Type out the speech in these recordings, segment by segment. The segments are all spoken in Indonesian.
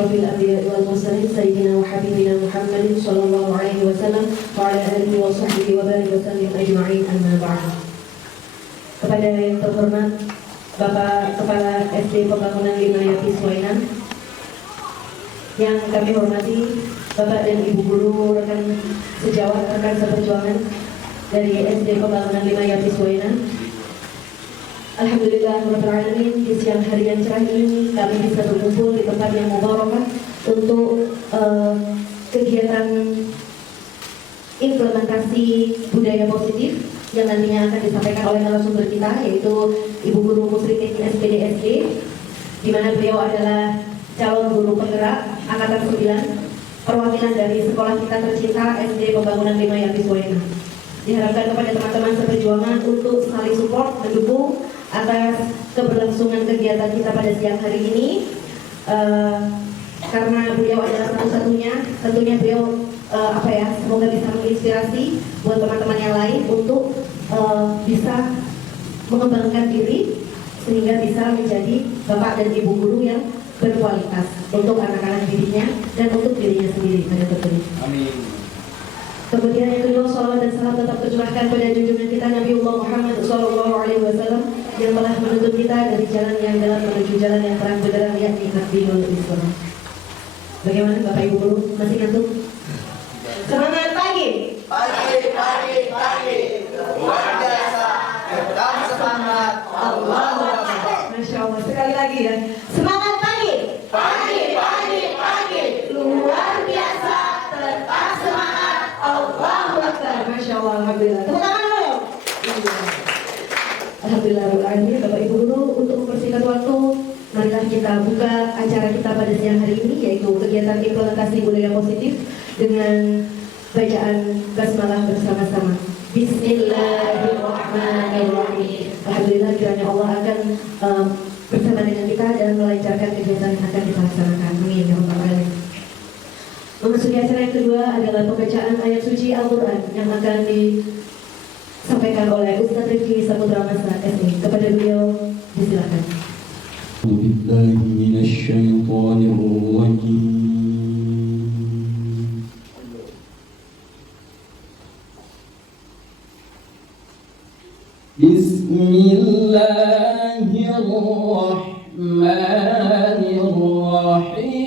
asyrafil anbiya'i wal mursalin sayyidina wa habibina Muhammadin sallallahu alaihi wasallam wa ala alihi wa sahbihi wa barik wa sallim ajma'in, amma ba'd. Kepada yang terhormat Bapak Kepala SD Pembangunan 5 Yapi Suwainan, yang kami hormati Bapak dan Ibu Guru, rekan sejawat, rekan seperjuangan dari SD Pembangunan 5 Yapi Suwainan. Alhamdulillah Rabbil Alamin, di siang hari yang cerah ini kami bisa berkumpul di tempat yang mubarakah untuk kegiatan implementasi budaya positif yang nantinya akan disampaikan oleh narasumber kita, yaitu Ibu Guru Musrikin SPD, di mana beliau adalah calon guru penggerak angkatan 9, perwakilan dari sekolah kita tercinta SD Pembangunan 5 Yapi Suwainan. Diharapkan kepada teman-teman seperjuangan untuk saling support, mendukung atas keberlangsungan kegiatan kita pada siang hari ini, karena beliau adalah satu-satunya, tentunya beliau semoga bisa menginspirasi buat teman-teman yang lain untuk bisa mengembangkan diri sehingga bisa menjadi bapak dan ibu guru yang berkualitas untuk anak-anak dirinya dan untuk dirinya sendiri pada tentunya. Amin. Kemudian yang kedua, salawat dan salam tetap tercurahkan pada junjungan kita Nabiullah Muhammad SAW yang telah menuntun kita dari jalan yang dalam menuju jalan yang terang benderang, yakni Dinul Islam. Bagaimana Bapak Ibu Guru, masih ngantuk? Semangat pagi. Pagi. Luar biasa. Tetap semangat. Allahu Akbar. Masya Allah. Sekali lagi ya. Semangat pagi. Pagi. Luar biasa. Tetap semangat. Allahu Akbar. Masya Allah. Alhamdulillah. Tepuk tangan dulu. Alhamdulillah. Bapak Ibu Guru, untuk mempersingkat waktu, marilah kita buka acara kita pada siang hari ini, yaitu kegiatan implementasi budaya positif dengan bacaan basmalah bersama-sama. Bismillahirrahmanirrahim. Alhamdulillah, kiranya Allah akan bersama dengan kita dan melancarkan kegiatan yang akan kita laksanakan. Amin ya rabbal alamin. Memasuki acara yang kedua adalah pembacaan ayat suci Al-Quran yang akan disampaikan oleh Ustaz Rifki Saputra Masa SD. Kepada beliau disilakan. Billahi minasyaitonir rajim. Bismillahirrahmanirrahim.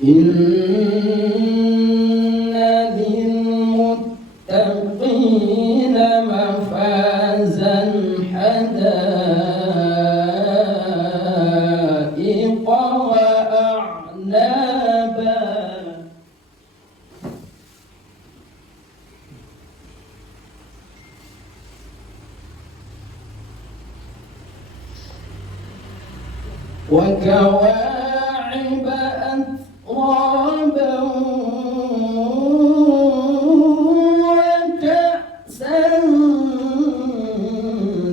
Inna lilmuttaqina mafazan hadaiqa wa a'naba. Wa kawa'iba أترابا وكأسا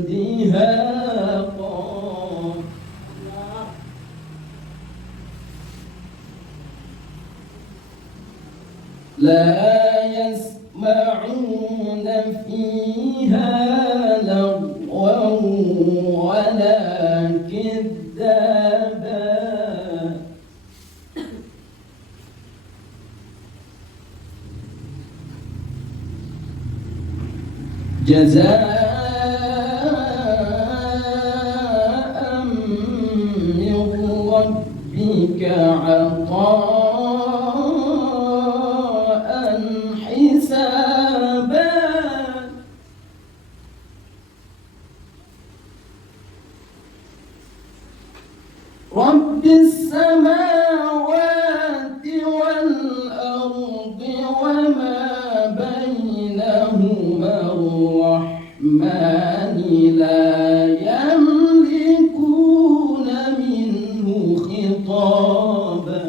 دهاقا. لا يسمعون فيها لغوا ولا كذابا. جزاء من ربك عطاء حسابا. رب السماوات والأرض وما بينهما الرحمن لا يملكون منه خطابا.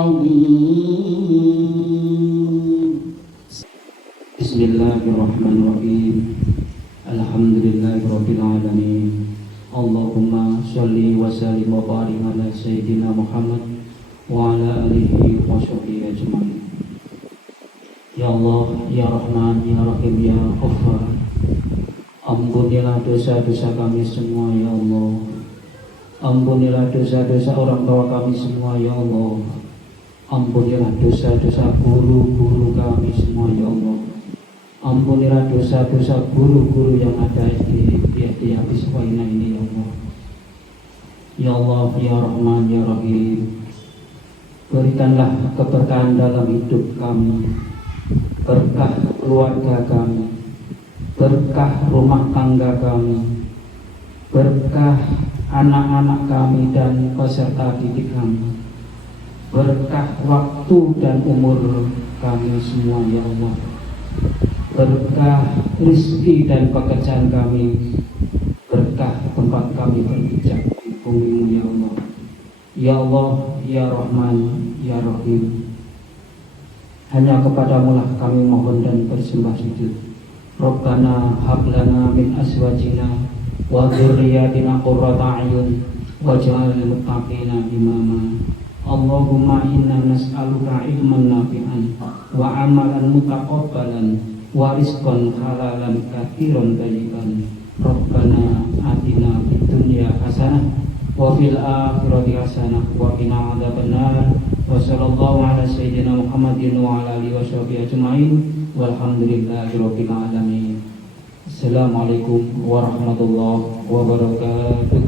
عظيم بسم الله الرحمن الرحيم الحمد لله رب العالمين اللهم صل وسلم وبارك على سيدنا محمد وعلى آله وصحبه أجمعين. Ya Allah, Ya Rahman, Ya Rahim, Ya Ghaffar, ampunilah dosa-dosa kami semua ya Allah. Ampunilah dosa-dosa orang tua kami semua ya Allah. Ampunilah dosa-dosa guru-guru kami semua ya Allah. Ampunilah dosa-dosa guru-guru yang ada di habis waina ini ya Allah. Ya Allah, Ya Rahman, Ya Rahim, berikanlah keberkahan dalam hidup kami, berkah keluarga kami, berkah rumah tangga kami, berkah anak-anak kami dan peserta didik kami, berkah waktu dan umur kami semua ya Allah, berkah rezeki dan pekerjaan kami, berkah tempat kami berpijak di bumi-Mu ya Allah. Ya Allah, Ya Rahman, Ya Rahim, hanya kepadamu lah kami mohon dan bersembah sujud. Rabbana hablana min azwajina wa dzurriyyatina qurrata a'yun waj'alna lil muttaqina imama. Allahumma inna nas'aluka ilman nafi'an wa amalan mutaqabbalan wa rizqan halalan katsiran thayyiban. Rabbana atina fid dunya hasanah wa fil akhirati hasanah wa qina adzabannar. Wa sallallahu ala sayyidina Muhammadin wa ala alihi wa sahbihi ajma'in walhamdulillahi rabbil alamin. Assalamualaikum warahmatullahi wabarakatuh.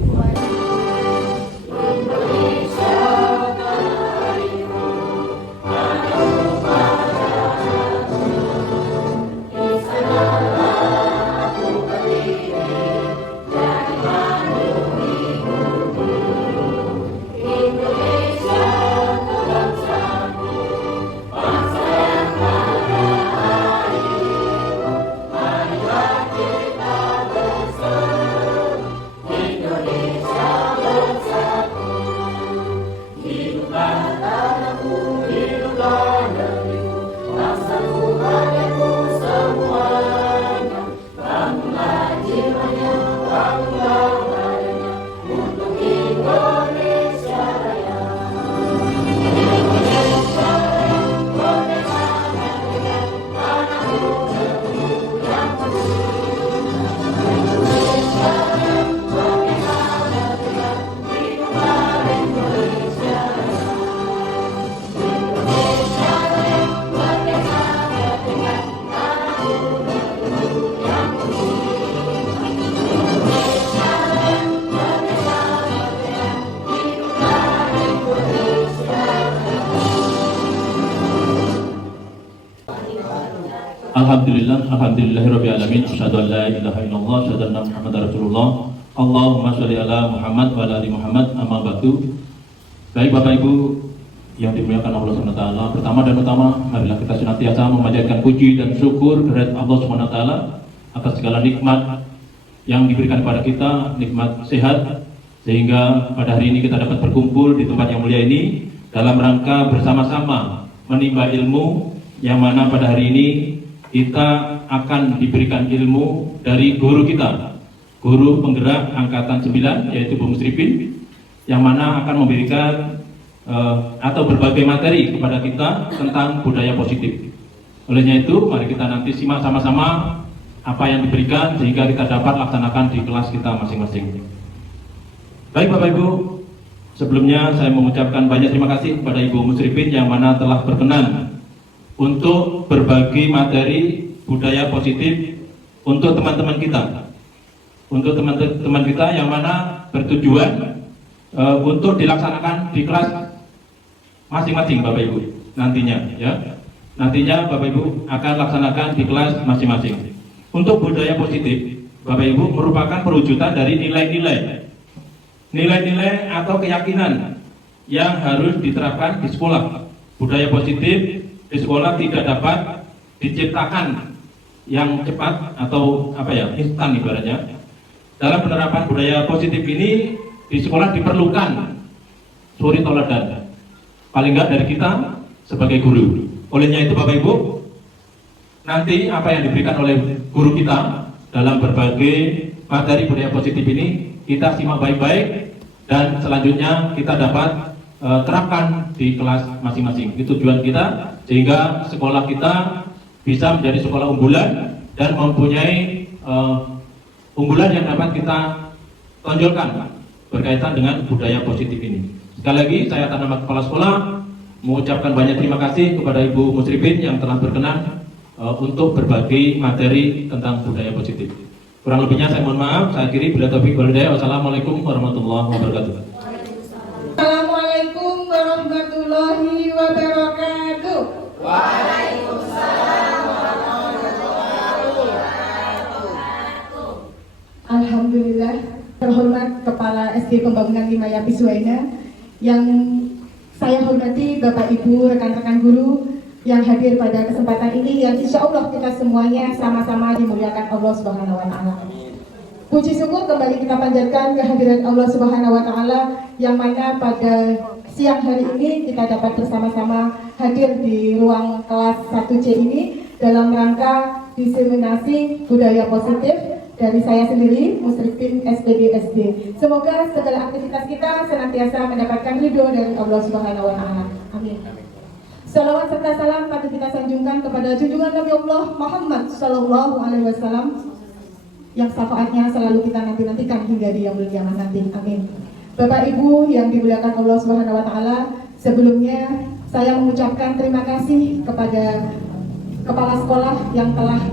Alhamdulillahirabbil alamin. Asyhadu an la ilaha illallah, asyhadu anna Muhammadar Rasulullah. Allahumma sholli ala Muhammad wa ala ali Muhammad. Amma ba'du. Baik Bapak Ibu yang dimuliakan Allah Subhanahu wa taala, pertama dan utama marilah kita senantiasa memanjatkan puji dan syukur kehadirat Allah Subhanahu wa taala atas segala nikmat yang diberikan kepada kita, nikmat sehat, sehingga pada hari ini kita dapat berkumpul di tempat yang mulia ini dalam rangka bersama-sama menimba ilmu, yang mana pada hari ini kita akan diberikan ilmu dari guru kita, guru penggerak angkatan 9, yaitu Bu Musripin, yang mana akan memberikan atau berbagai materi kepada kita tentang budaya positif. Olehnya itu, mari kita nanti simak sama-sama apa yang diberikan sehingga kita dapat laksanakan di kelas kita masing-masing. Baik Bapak Ibu, sebelumnya saya mengucapkan banyak terima kasih kepada Ibu Musripin yang mana telah berkenan untuk berbagi materi budaya positif untuk teman-teman kita, yang mana bertujuan untuk dilaksanakan di kelas masing-masing Bapak Ibu nantinya ya. Nantinya Bapak Ibu akan laksanakan di kelas masing-masing. Untuk budaya positif Bapak Ibu merupakan perwujudan dari nilai-nilai atau keyakinan yang harus diterapkan di sekolah. Budaya positif di sekolah tidak dapat diciptakan yang cepat atau instan ibaratnya. Dalam penerapan budaya positif ini di sekolah diperlukan suri toladan. paling enggak dari kita sebagai guru. Olehnya itu Bapak Ibu, nanti apa yang diberikan oleh guru kita dalam berbagai materi budaya positif ini kita simak baik-baik dan selanjutnya kita dapat terapkan di kelas masing-masing. Itu tujuan kita, sehingga sekolah kita bisa menjadi sekolah unggulan dan mempunyai unggulan yang dapat kita tonjolkan berkaitan dengan budaya positif ini. Sekali lagi saya atas nama kepala sekolah mengucapkan banyak terima kasih kepada Ibu Musrifin yang telah berkenan untuk berbagi materi tentang budaya positif. Kurang lebihnya saya mohon maaf. Saya akhiri, bila taufiq wal hidayah. Wassalamualaikum warahmatullahi wabarakatuh. Assalamualaikum warahmatullahi wabarakatuh. Alhamdulillah, terhormat Kepala SD Pembangunan Limaya Piswaina, yang saya hormati Bapak Ibu, rekan-rekan guru yang hadir pada kesempatan ini, yang insya Allah kita semuanya sama-sama dimuliakan Allah Subhanahu wa Ta'ala. Puji syukur kembali kita panjatkan kehadiran Allah Subhanahu wa Ta'ala, yang mana pada siang hari ini kita dapat bersama-sama hadir di ruang kelas 1C ini dalam rangka diseminasi budaya positif dari saya sendiri, Musrifin SPD SD. Semoga segala aktivitas kita senantiasa mendapatkan ridho dari Allah Subhanahu wa Ta'ala. Amin. Salawat serta salam patut kita sanjungkan kepada junjungan Nabi Allah Muhammad Sallallahu Alaihi Wasallam, yang syafaatnya selalu kita nanti-nantikan hingga di yaumul kiamah nanti. Amin. Bapak Ibu yang dimuliakan Allah Subhanahu wa Ta'ala, sebelumnya saya mengucapkan terima kasih kepada kepala sekolah yang telah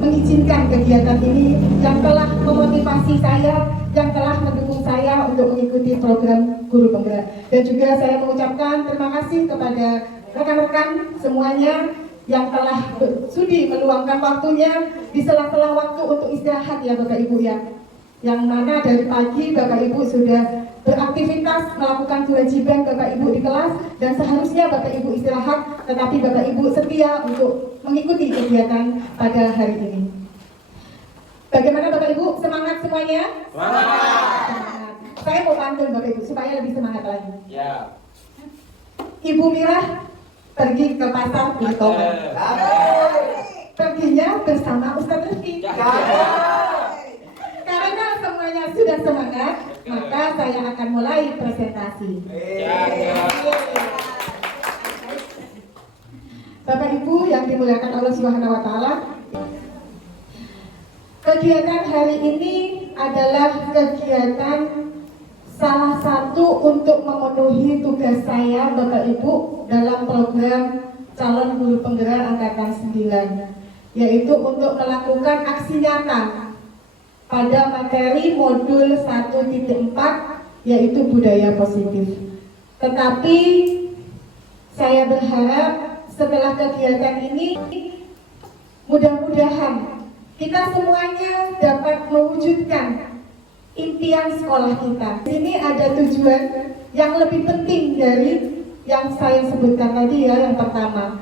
mengizinkan kegiatan ini, yang telah memotivasi saya, yang telah mendukung saya untuk mengikuti program Guru Penggerak. Dan juga saya mengucapkan terima kasih kepada rekan-rekan semuanya yang telah sudi meluangkan waktunya di sela-sela waktu untuk istirahat ya Bapak Ibu ya. Yang mana dari pagi Bapak Ibu sudah beraktivitas melakukan kewajiban Bapak Ibu di kelas, dan seharusnya Bapak Ibu istirahat, tetapi Bapak Ibu setia untuk mengikuti kegiatan pada hari ini. Bagaimana Bapak Ibu? Semangat semuanya? Semangat. Saya mau pantun Bapak Ibu supaya lebih semangat lagi. Ya. Ibu Mirah pergi ke pasar beli tomat. Perginya bersama Ustadz Rifki. Karena semuanya sudah semangat, maka saya akan mulai presentasi. Bapak Ibu yang dimuliakan Allah Subhanahu wa Ta'ala, kegiatan hari ini adalah kegiatan salah satu untuk memenuhi tugas saya Bapak Ibu dalam program calon guru penggerak angkatan 9, yaitu untuk melakukan aksi nyata pada materi modul 1.4, yaitu budaya positif. Tetapi saya berharap setelah kegiatan ini mudah-mudahan kita semuanya dapat mewujudkan impian sekolah kita. Ini ada tujuan yang lebih penting dari yang saya sebutkan tadi ya. Yang pertama,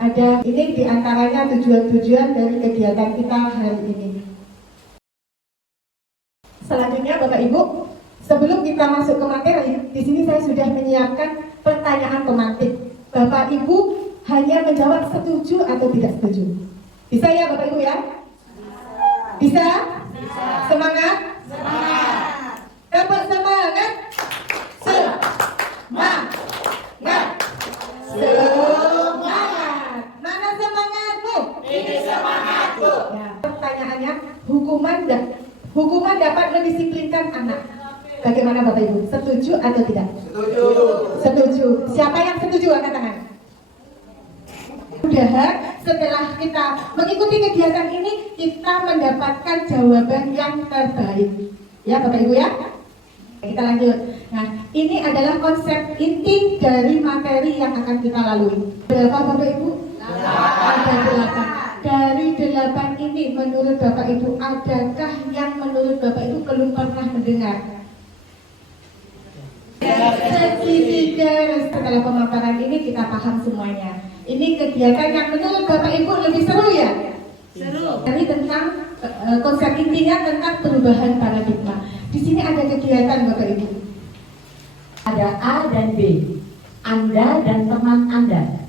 ada ini diantaranya tujuan-tujuan dari kegiatan kita hari ini. Selanjutnya Bapak Ibu, sebelum kita masuk ke materi, di sini saya sudah menyiapkan pertanyaan pemantik. Bapak Ibu hanya menjawab setuju atau tidak setuju. Bisa ya Bapak Ibu ya? Bisa? Bisa. Semangat? Semangat. Dapat semangat? Semangat. Semangat. Mana semangatmu? Ini semangatku. Ya, pertanyaannya, hukuman dapat mendisiplinkan anak. Bagaimana Bapak Ibu? Setuju atau tidak? Setuju. Setuju. Siapa yang setuju angkat tangan? Mudah-mudahan setelah kita mengikuti kegiatan ini, kita mendapatkan jawaban yang terbaik. Ya Bapak Ibu ya? Kita lanjut. Nah, ini adalah konsep inti dari materi yang akan kita lalui. Berapa Bapak Ibu? 8. Dari 8 ini menurut Bapak Ibu, adakah yang menurut Bapak Ibu belum pernah mendengar? Segitiga. Setelah pemaparan ini kita paham semuanya. Ini kegiatan yang menurut Bapak Ibu lebih seru ya? Seru. Jadi tentang konsep intinya tentang perubahan paradigma. Di sini ada kegiatan Bapak Ibu. Ada A dan B. Anda dan teman Anda.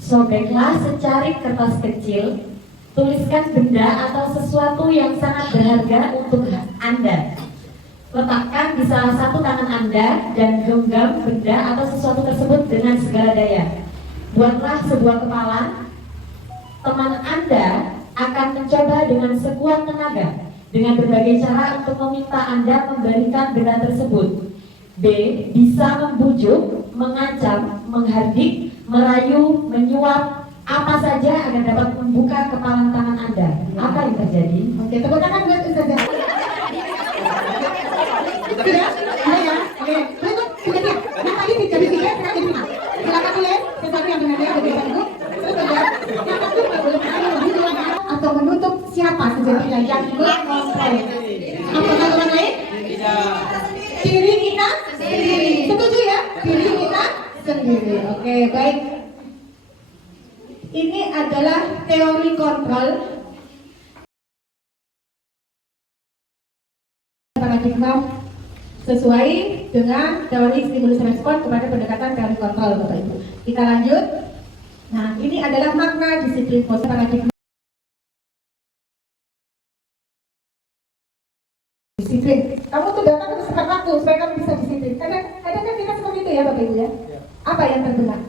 Sobeklah secari kertas kecil, tuliskan benda atau sesuatu yang sangat berharga untuk Anda. Letakkan di salah satu tangan Anda dan genggam benda atau sesuatu tersebut dengan segala daya. Buatlah sebuah kepalan. Teman Anda akan mencoba dengan sekuat tenaga dengan berbagai cara untuk meminta Anda membalikan benda tersebut. B. Bisa membujuk, mengancam, menghardik, merayu, menyuap, apa saja agar dapat membuka kepalan tangan Anda. Apa yang terjadi? Oke, tepuk tangan buat Ustazah. Sudah? Ya? Oke, berikut berikutnya. Yang tadi jadi 3, sekarang jadi 5. Silakan tulis sesuatu yang benar ya bagi Ibu. Terus kedua, yang satu nggak boleh atau menutup siapa sejatinya yang mengontrol. Apakah orang lain? Diri kita sendiri. Setuju ya? Diri kita sendiri. Oke, baik. Ini adalah teori kontrol. Paradigma sesuai dengan teori stimulus respon kepada pendekatan teori kontrol, Bapak Ibu. Kita lanjut. Nah, ini adalah makna disiplin paradigma. Disiplin. Kamu tuh datang ke tepat waktu supaya kamu bisa disiplin. Kadang kan kita seperti itu ya, Bapak Ibu ya. Apa yang terbenar?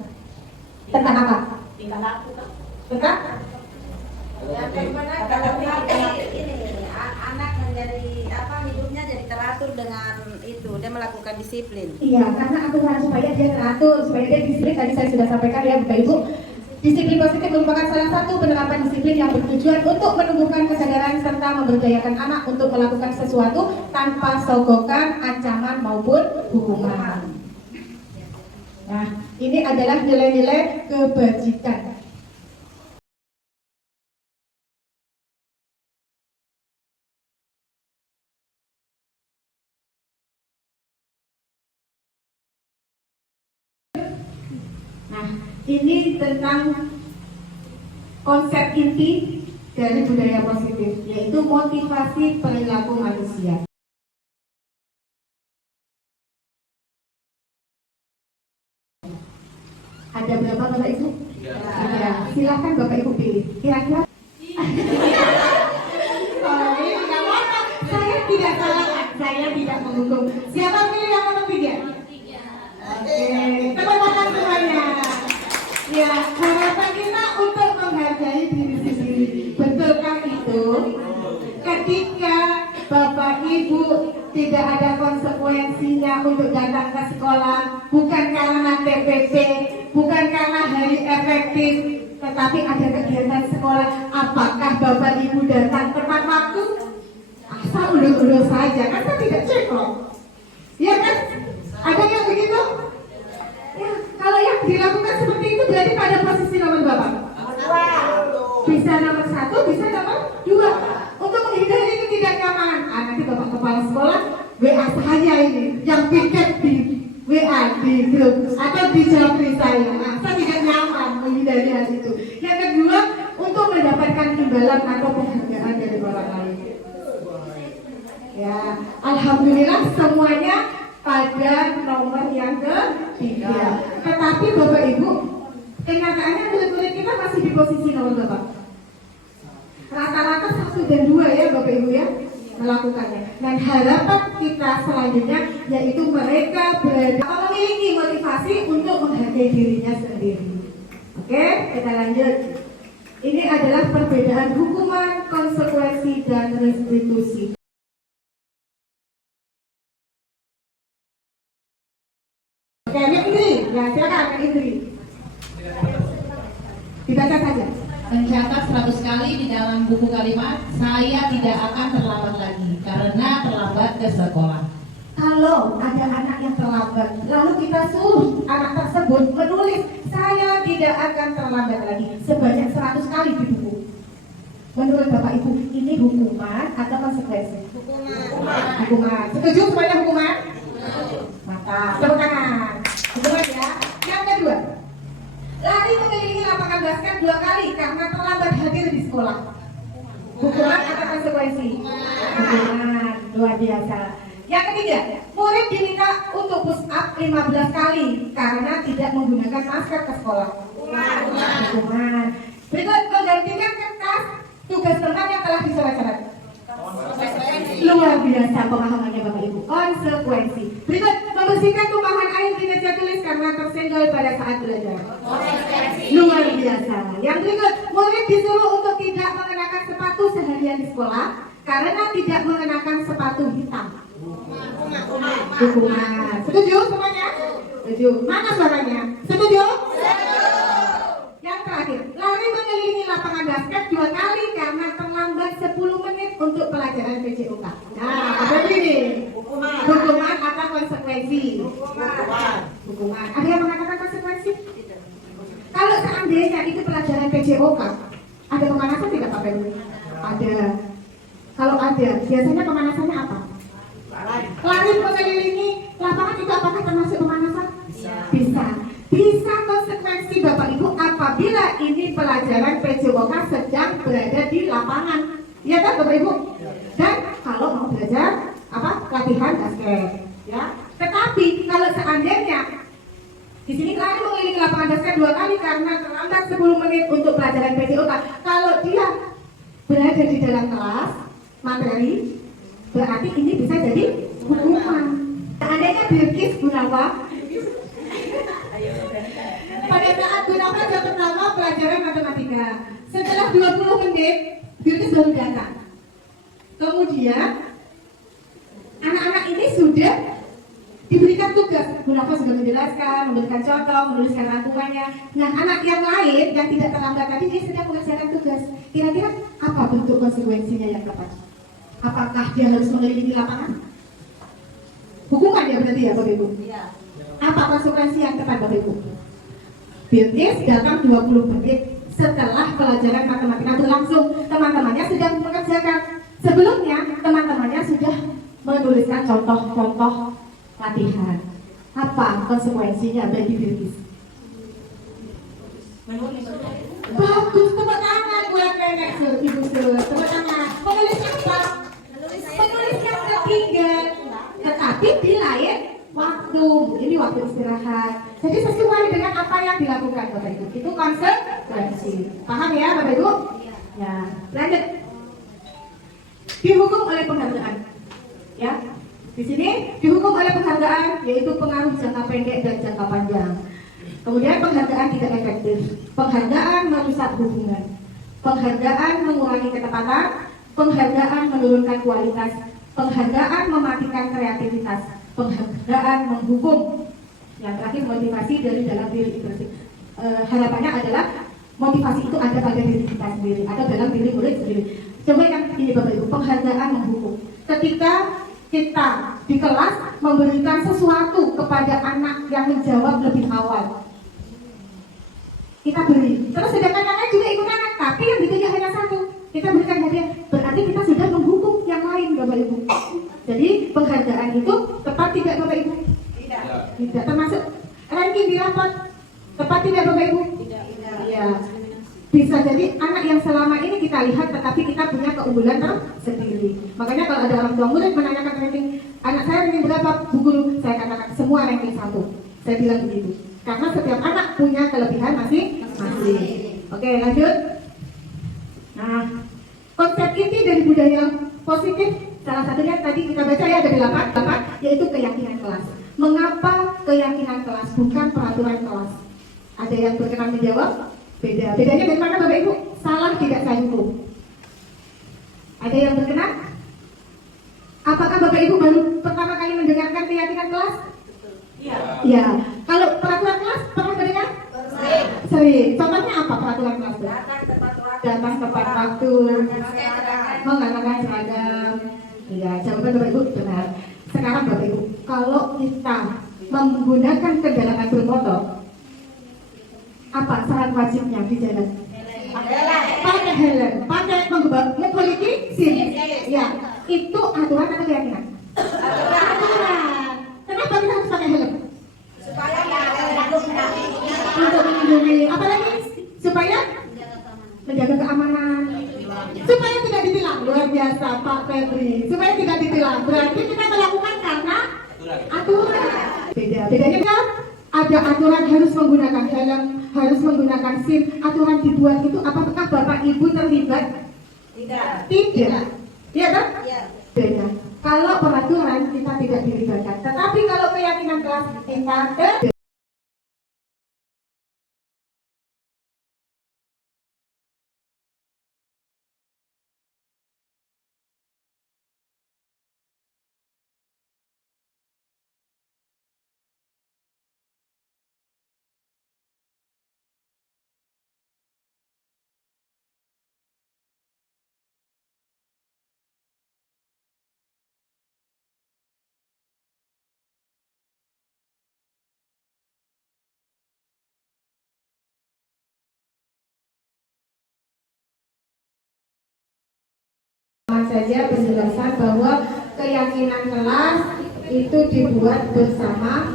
Tentang apa? Tinggal laku kan. Tentang? Ya bagaimana kalau ini anak menjadi hidupnya jadi teratur dengan itu, dia melakukan disiplin. Iya, karena aturan supaya dia teratur, supaya dia disiplin. Tadi saya sudah sampaikan ya, Bapak Ibu. Disiplin positif merupakan salah satu penerapan disiplin yang bertujuan untuk menumbuhkan kesadaran serta memberdayakan anak untuk melakukan sesuatu tanpa sogokan, ancaman maupun hukuman. Nah, ini adalah nilai-nilai kebajikan. Nah, ini tentang konsep inti dari budaya positif, yaitu motivasi perilaku manusia. Ada berapa Bapak Ibu? Ya. Silakan Bapak Ibu pilih. Kira-kira? Oh, ini tidak apa-apa. Saya tidak salah. Saya tidak menghukum. Siapa pilih yang nomor 3? Oke, tepuk tangan semuanya. Ya, harapan kita untuk menghargai diri sendiri. Betulkah itu? Ketika Bapak Ibu tidak ada konsekuensinya untuk datang ke sekolah, bukan karena TPP, bukan karena hari efektif, tetapi ada kegiatan sekolah, apakah Bapak Ibu datang tepat waktu? Asal ulur-ulur saja, kan saya tidak cek loh. Ya kan? Ada yang begitu? Ya, kalau yang dilakukan seperti itu berarti pada posisi nomor berapa? Bisa nomor 1, bisa nomor 2. Untuk menghindari ketidaknyamanan, nanti Bapak Kepala Sekolah WA saya ini, yang piket di WA di grup atau di jawab saya. Saya tidak nyaman menghindari hal itu. Yang kedua, untuk mendapatkan imbalan atau penghargaan dari orang lain. Ya, alhamdulillah semuanya pada nomor yang ketiga. Tetapi Bapak Ibu, kenyataannya murid-murid kita masih di posisi nomor berapa? Rata-rata 1 dan 2 ya Bapak Ibu ya melakukannya. Dan harapan kita selanjutnya yaitu mereka memiliki motivasi untuk menghargai dirinya sendiri. Oke, kita lanjut. Ini adalah perbedaan hukuman, konsekuensi, dan restitusi. Oke, Mbak Indri, ya silakan Mbak Indri. Dibaca saja. Mencatat 100 kali di dalam buku kalimat, saya tidak akan terlambat lagi karena terlambat ke sekolah. Kalau ada anak yang terlambat, lalu kita suruh anak tersebut menulis, saya tidak akan terlambat lagi sebanyak 100 kali di buku. Menurut Bapak Ibu, ini hukuman atau konsekuensi? Hukuman. Setuju semuanya hukuman? Maka tepuk tangan. Hukuman ya. Yang kedua, lari mengelilingi lapangan basket 2 kali karena terlambat hadir di sekolah. Hukuman atau konsekuensi? Hukuman. Luar biasa. Yang ketiga, murid diminta untuk push up 15 kali karena tidak menggunakan masker ke sekolah. Hukuman. Berikut, menggantikan kertas tugas teman yang telah dicoret-coret. Luar biasa pemahamannya Bapak Ibu. Konsekuensi. Berikut, membersihkan tumpahan air di meja tulis karena tersenggol pada saat belajar. Luar biasa. Yang berikut, murid disuruh untuk tidak mengenakan sepatu seharian di sekolah karena tidak mengenakan sepatu hitam. Hukuman. Setuju semuanya? Setuju. Mana suaranya? Setuju? Yang terakhir, lari mengelilingi lapangan basket 2 kali karena terlambat 10 menit untuk pelajaran PJOK. Nah, apa ini? Hukuman atau konsekuensi? Hukuman. Ada yang mengatakan konsekuensi? Kalau seandainya itu pelajaran PJOK, ada pemanasan tidak Pak Febri? Ada. Kalau ada, biasanya pemanasannya apa? Lari mengelilingi lapangan itu apakah termasuk pemanasan? Bisa. Bisa konsekuensi Bapak Ibu apabila ini pelajaran PJOK sedang berada di lapangan. Iya kan Bapak Ibu? Dan kalau mau belajar latihan basket, ya. Tetapi kalau seandainya di sini lari mengelilingi lapangan basket 2 kali karena terlambat 10 menit untuk pelajaran PJOK. Kalau dia berada di dalam kelas materi, berarti ini bisa jadi hukuman. Seandainya Bilqis Gunawan pada saat Gunawan yang pertama pelajaran matematika, setelah 20 menit Bilqis baru datang. Kemudian anak-anak ini sudah diberikan tugas. Gunawan sudah menjelaskan, memberikan contoh, menuliskan rangkumannya. Nah, anak yang lain yang tidak terlambat tadi dia sedang mengerjakan tugas. Kira-kira apa bentuk konsekuensinya yang tepat? Apakah dia harus mengelilingi lapangan? Hukuman ya berarti ya Bapak Ibu? Iya. Apa konsekuensi yang tepat Bapak Ibu? Bilqis datang 20 menit setelah pelajaran matematika berlangsung. Teman-temannya sedang mengerjakan. Sebelumnya teman-temannya sudah menuliskan contoh-contoh latihan. Apa konsekuensinya bagi Bilqis? Bagus, tepuk tangan buat nenek sur, ibu sur, tepuk tangan. Penulis apa? Penulis yang tertinggal, tetapi di lain waktu. Ini waktu istirahat. Jadi sesuai dengan apa yang dilakukan Bapak Ibu. Itu konsekuensi. Paham ya Bapak Ibu? Ya. Lanjut. Dihukum oleh penghargaan. Ya. Di sini dihukum oleh penghargaan, yaitu pengaruh jangka pendek dan jangka panjang. Kemudian penghargaan tidak efektif. Penghargaan merusak hubungan. Penghargaan mengurangi ketepatan. Penghargaan menurunkan kualitas. Penghargaan mematikan kreativitas. Penghargaan menghukum. Yang terakhir motivasi dari dalam diri itu. Harapannya adalah motivasi itu ada pada diri kita sendiri atau dalam diri murid sendiri. Coba yang ini Bapak Ibu, penghargaan menghukum. Ketika kita di kelas memberikan sesuatu kepada anak yang menjawab lebih awal, kita beri. Terus sedangkan anak juga ikut anak, tapi yang dituju hanya satu, kita berikan hadiah. Berarti kita sudah menghukum yang lain Bapak Ibu. Jadi penghargaan itu tepat tidak Bapak Ibu? Tidak. Termasuk ranking di rapot tepat tidak Bapak Ibu? Tidak. Ya. Bisa jadi anak yang selama ini kita lihat tetapi kita punya keunggulan tersendiri. Makanya kalau ada orang tua murid menanyakan ranking, anak saya ranking berapa Bu Guru? Saya katakan semua ranking 1. Saya bilang begitu. Karena setiap anak punya kelebihan masing-masing. Oke, lanjut. Nah, konsep inti dari budaya positif salah satunya tadi kita baca ya ada 8, yaitu keyakinan kelas. Mengapa keyakinan kelas bukan peraturan kelas? Ada yang berkenan menjawab? Beda. Bedanya dari mana Bapak Ibu? Salah tidak saya hukum. Ada yang berkenan? Apakah Bapak Ibu baru pertama kali mendengarkan keyakinan kelas? Iya. Ya. Kalau peraturan kelas pernah mendengar? Sering. Contohnya apa peraturan kelas? Datang tepat waktu. Mengenakan seragam. Iya. Jawaban Bapak Ibu benar. Sekarang Bapak Ibu, kalau kita menggunakan kendaraan bermotor, apa syarat wajibnya di jalan? Pakai helm, pakai memiliki SIM. Ya, itu aturan atau keyakinan? Aturan. Kenapa kita harus pakai helm? Supaya untuk melindungi. Apalagi supaya menjaga keamanan. Supaya tidak ditilang. Luar biasa Pak Febri. Supaya tidak ditilang. Berarti kita melakukan aturan. Bedanya kan ada aturan harus menggunakan helm, harus menggunakan SIM. Aturan dibuat itu apakah Bapak Ibu terlibat? Tidak. Iya kan? Iya. Beda. Kalau peraturan kita tidak dilibatkan, tetapi kalau keyakinan kelas kita saja penjelasan bahwa keyakinan kelas itu dibuat bersama.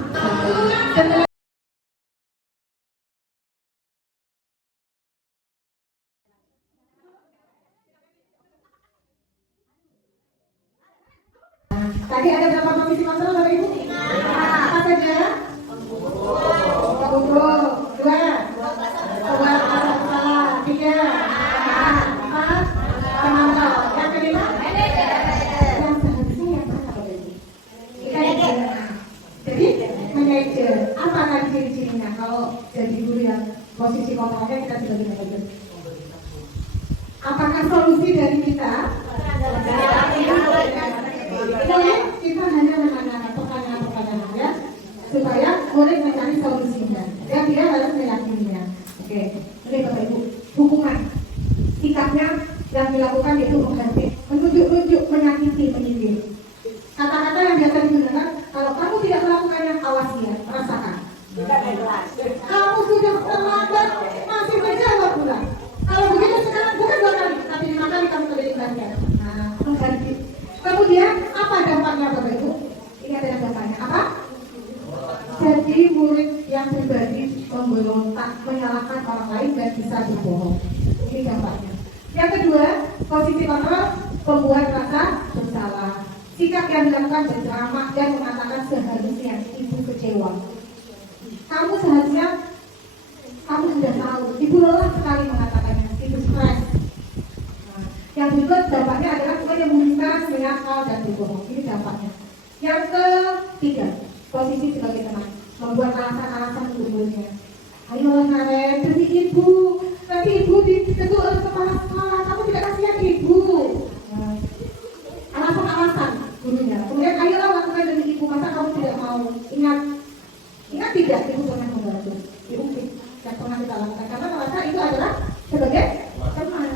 Tadi ada berapa komisi kontrol Bapak Ibu? Apa saja? Kumpul, 2, 3, 4, pemantau. Yang kelima? Yang seharusnya yang mana Bapak Ibu? Jadi manajer. Apakah ciri-cirinya kalau jadi guru yang posisi kontrolnya kita sebagai manajer? Apakah solusi dari kita? Kita hanya menanyakan pertanyaan-pertanyaan ya, supaya murid mencari solusinya dan dia harus meyakininya. Oke, ini Bapak Ibu, hukuman sikapnya yang dilakukan itu mengganti, menunjuk-nunjuk, menyakiti, menyindir. Kata-kata yang biasa digunakan, kalau kamu tidak melakukannya, awas ya, rasakan. Kamu sudah terlambat, masih menjawab pula. Kalau begitu sekarang bukan 2 kali, tapi 5 kali kamu sudah digantikan. Nah, mengganti. Kemudian apa dampaknya Bapak Ibu? Ini ada dampaknya apa? Jadi murid yang pribadi memberontak, menyalahkan orang lain dan bisa berbohong. Ini dampaknya. Yang kedua, posisi kontrol membuat rasa bersalah. Sikap yang dilakukan berdrama dan mengatakan seharusnya ibu kecewa. Kamu seharusnya, kamu sudah tahu, ibu lelah sekali mengatakannya, ibu stres. Yang berikut dampaknya adalah menyembunyikan, menyangkal, dan berbohong. Ini dampaknya. Yang ketiga, posisi sebagai teman, membuat alasan-alasan untuk muridnya. Ayolah Karen, demi ibu, nanti ibu ditegur oleh kepala sekolah, kamu tidak kasihan ibu. Alasan-alasan gurunya. Kemudian ayolah lakukan demi ibu, masa kamu tidak mau? Ingat tidak, ibu pernah membantu. Ibu tidak pernah kita lakukan karena merasa itu adalah sebagai teman.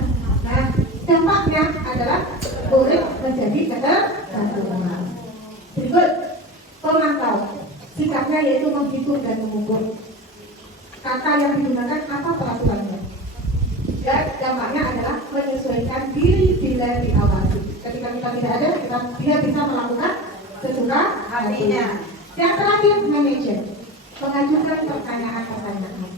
Nah, dampaknya adalah murid menjadi ketergantungan. Berikut pemantau, sikapnya yaitu menghitung dan mengukur. Kata yang digunakan apa peraturannya. Dan dampaknya adalah menyesuaikan diri bila diawasi. Ketika kita tidak ada, dia bisa melakukan sesuka hatinya. Yang terakhir, manajer, mengajukan pertanyaan-pertanyaan.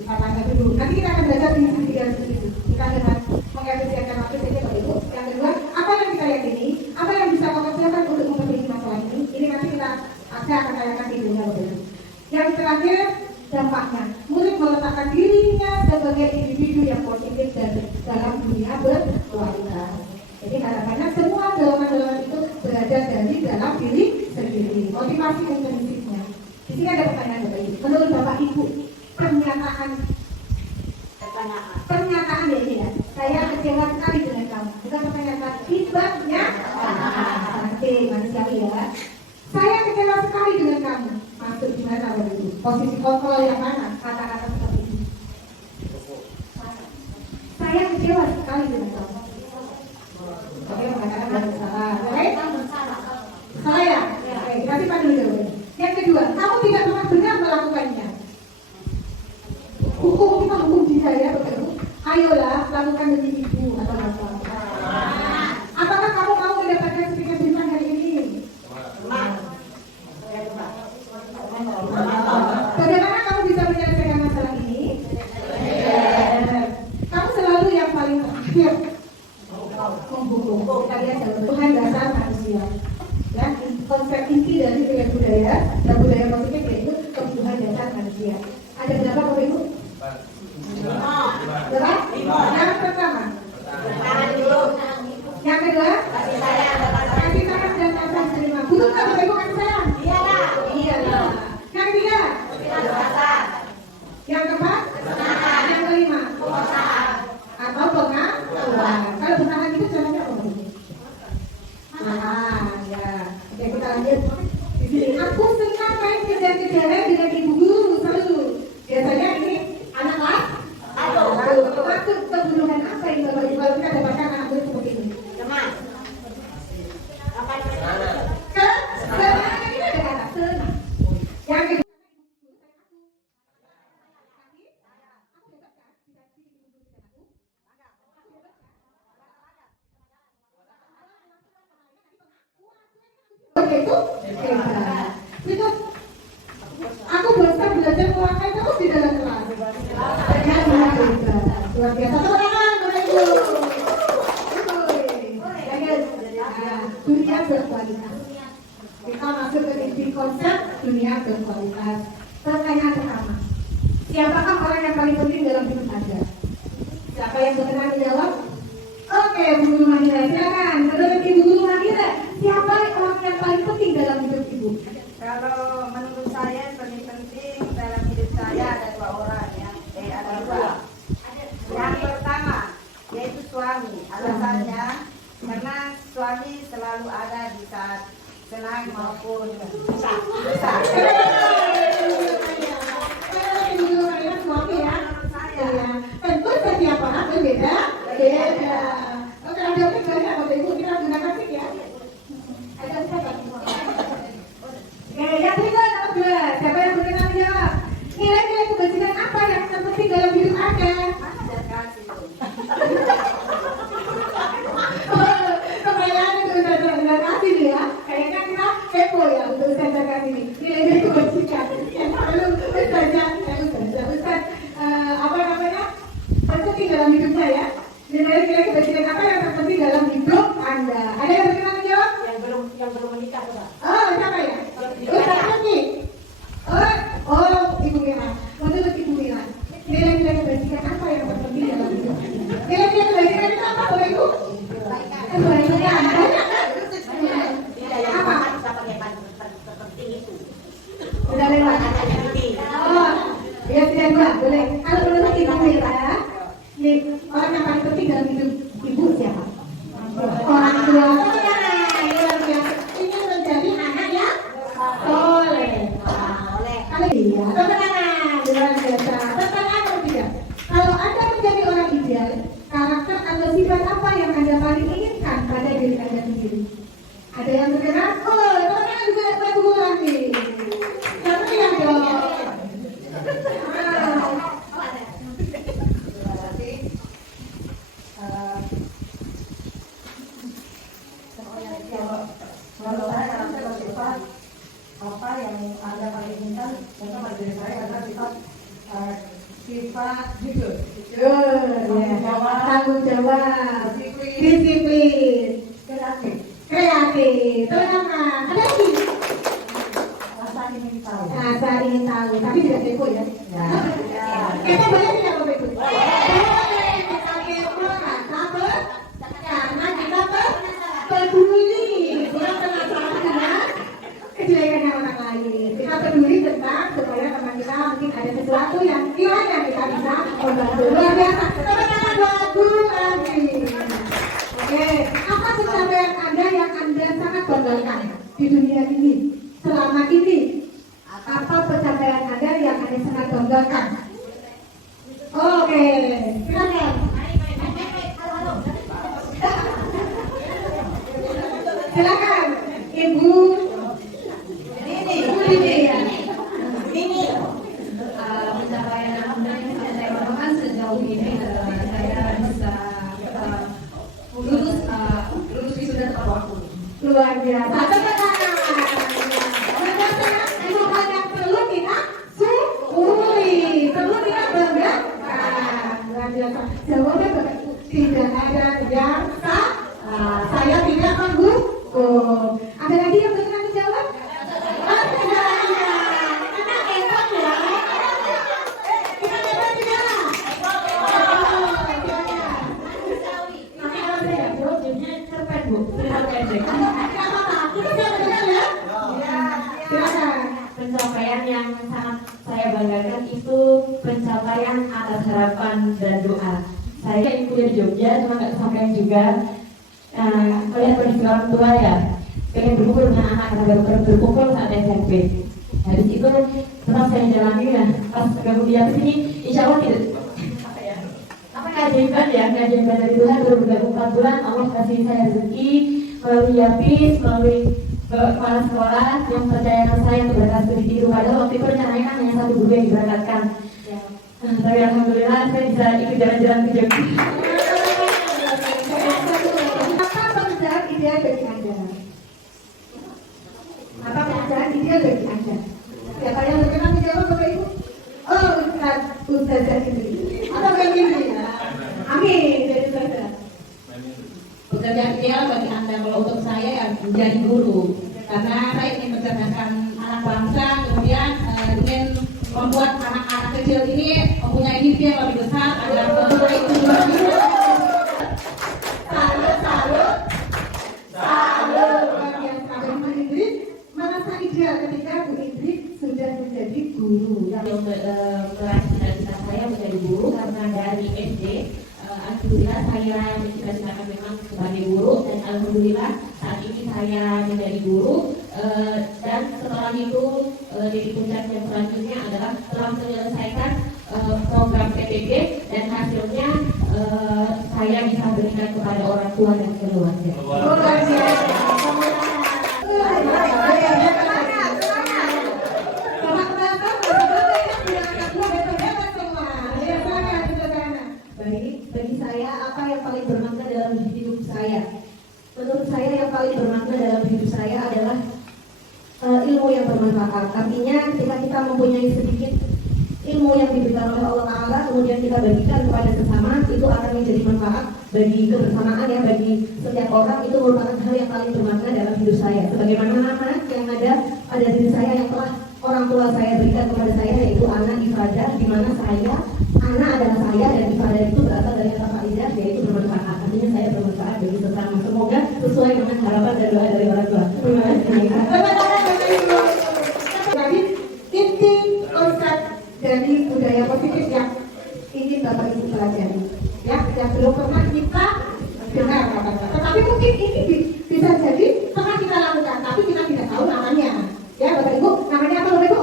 Kita tanya dulu. Nanti kita akan belajar di sisi itu. Kita dengan mengefisienkan waktu saja Bapak Ibu. Yang kedua, apa yang kita yakini, apa yang bisa kita kerjakan untuk memperbaiki masalah ini. Ini nanti saya akan tanyakan di dunia Bapak Ibu. Yang terakhir, dampaknya. Murid meletakkan dirinya sebagai individu yang positif dan dalam dunia berkualitas. Jadi harapannya semua golongan-golongan itu berada dari dalam diri sendiri. Motivasi intrinsiknya. Di sini ada pertanyaan Bapak Ibu. Menurut Bapak Ibu, pernyataan ya ini ya, saya kecewa sekali dengan kamu. Bukan pertanyaan, feedbacknya nanti manusiawi ya. Saya kecewa sekali dengan kamu. Masuk di mana Bapak Ibu? Posisi kontrol yang mana? Kata-kata seperti ini. Saya kecewa sekali dengan kamu. Oke, mengatakan bersalah. Baik? Salah ya? Oke, kita simpan dulu jawabannya. Yang kedua, kamu tidak pernah benar melakukannya. Hukum kita hukum dia ya Bapak Ibu. Ayolah lakukan demi ibu atau bapak. Apakah kamu mau mendapatkan sertifikat bintang hari ini? Bagaimana kamu bisa menyelesaikan masalah ini? Kamu selalu yang paling terakhir menghukum. Kita lihat dalam Tuhan dasar manusia. Ya, konsep inti Bapak Ibu hebat. Itu aku bosan belajar melangkah terus di dalam kelas. Hebat. Luar biasa. Tepuk tangan Bapak Ibu. Dunia berkualitas. Kita masuk ke konsep dunia berkualitas. Pertanyaan pertama, siapakah orang yang paling penting dalam hidup Anda? Siapa yang berkenan menjawab? Oke, Bu Guru Mahira, silakan. Menurut Ibu Guru Mahira, siapa orang yang paling penting dalam hidup Ibu? Kalau menurut saya yang paling penting dalam hidup saya ada dua orang ya. Ada dua. Yang pertama yaitu suami. Alasannya karena suami selalu ada di saat senang maupun susah. Suami ya. Tentu setiap orang berbeda. Beda. Oke, ada banyak Bapak Ibu, kita gunakan sih ya. Ada siapa? Oke, yang ketiga nomor 2. Siapa yang berkenan menjawab? Nilai-nilai kebajikan apa yang terpenting dalam hidup Anda? Kebayang itu udah kasih nih ya. Kayaknya kita kepo ya untuk Ustazah kasih ini. Nilai-nilai kebajikan yang perlu Ustaz apa namanya? Terpenting dalam hidup saya. Nilai-nilai kebajikan apa yang terpenting dalam hidup Anda? Ada yang berkenan menjawab? Yang belum menikah, Pak. Oh, siapa ya? Ustaz Yuki. Oh, Ibu Mira. Menurut Ibu Mira, nilai-nilai kebajikan apa yang terpenting dalam hidup Anda? Nilai-nilai kebajikan itu apa, Bapak Ibu? Kebaikan. Apa? Terpenting itu. Sudah lewat. Oh, ya sudah dua, boleh. Kalau menurut Ibu Mira, orang yang paling penting dalam hidup Ibu siapa? Orang tua. Ingin menjadi anak yang soleh. Kalau iya, pertanyaan luar biasa. Pertanyaan ketiga, kalau Anda menjadi orang ideal, karakter atau sifat apa yang Anda paling inginkan pada diri Anda sendiri? Ada yang berkenan? Oh, pertanyaan juga Pak Guru lagi. Siapa yang jawab? Kalau saya karakter sifat apa yang Anda paling inginkan untuk pada diri saya adalah sifat jujur, Tanggung jawab, disiplin, kreatif, terutama ada lagi rasa ingin tahu. rasa ingin tahu, tapi tidak kepo ya. Kepo boleh tidak Bapak Ibu? Boleh, kita kepo karena kita peduli, bukan penasaran dengan kejelekannya orang lain. Kita peduli tentang supaya teman kita mungkin ada sesuatu yang kiranya kita bisa membantu. Luar biasa. Tepuk tangan buat Guru Andi. Oke, apa pencapaian Anda yang Anda sangat banggakan di dunia ini selama ini? Apa pencapaian Anda yang Anda sangat banggakan? Oke, silakan. Silakan, Ibu. Pencapaian yang saya banggakan sejauh ini adalah saya bisa lulus wisuda tepat waktu. Luar biasa. Tepuk tangan. Itu hal yang perlu kita syukuri, perlu kita banggakan. Luar biasa. Jawabnya Bapak Ibu, tidak ada yang salah. Saya tidak menghukum. Ada lagi yang berkenan menjawab? Pencapaian yang sangat saya banggakan itu pencapaian atas harapan dan doa. Saya kuliah di Jogja, cuma nggak kesampaian juga. Melihat kondisi orang tua ya, pengen berkumpul dengan anak karena baru berkumpul saat SMP. Dari situ tetap saya jalani ya. Pas kemudian di sini, insya Allah tidak keajaiban ya, keajaiban dari Tuhan baru bergabung 4 bulan. Allah kasih saya rezeki melalui Yapis, melalui kepala sekolah yang percayakan saya untuk berangkat studi di rumah. Padahal waktu itu rencananya kan hanya 1 guru yang diberangkatkan. Tapi alhamdulillah saya bisa ikut jalan-jalan ke Jogja. Apa pekerjaan ideal bagi Anda? Amin. Jadi saja. Pekerjaan ideal bagi Anda kalau untuk saya ya menjadi guru, karena saya ingin mencerdaskan anak bangsa, kemudian ingin membuat anak-anak kecil ini mempunyai mimpi yang lebih besar agar bangsa itu Salut. Luar biasa. Dan Bu Indri merasa ideal ketika Bu Indri sudah menjadi guru. Meraih cita-cita saya menjadi guru karena dari SD alhamdulillah saya mencita-citakan memang sebagai guru, dan alhamdulillah saat ini saya menjadi guru, dan setelah itu jadi puncak yang selanjutnya adalah telah menyelesaikan program PTG, dan hasilnya saya bisa berikan kepada orang tua dan keluarga. Luar biasa. Bagi saya, apa yang paling bermakna dalam hidup saya? Menurut saya yang paling bermakna dalam hidup saya adalah ilmu yang bermanfaat. Artinya ketika kita mempunyai sedikit ilmu yang diberikan oleh Allah Ta'ala, kemudian kita bagikan kepada sesama, itu akan menjadi manfaat bagi kebersamaan ya, bagi setiap orang. Itu merupakan hal yang paling bermakna dalam hidup saya. Sebagaimana nama yang ada pada diri saya yang telah orang tua saya berikan kepada saya, yaitu Ana Ifadah, di mana saya, Ana adalah saya, dan Ifadah itu berasal dari kata Faidah, yaitu bermanfaat. Artinya saya bermanfaat bagi sesama. Semoga sesuai dengan harapan dan doa dari orang tua. Terima kasih. Jadi inti konsep dari budaya positif yang ingin Bapak Ibu pelajari, ya, yang belum pernah kita dengar kata-kata. Tetapi mungkin ini bisa jadi pernah kita lakukan, tapi kita tidak tahu namanya. Ya, Bapak Ibu, namanya apa Bapak Ibu?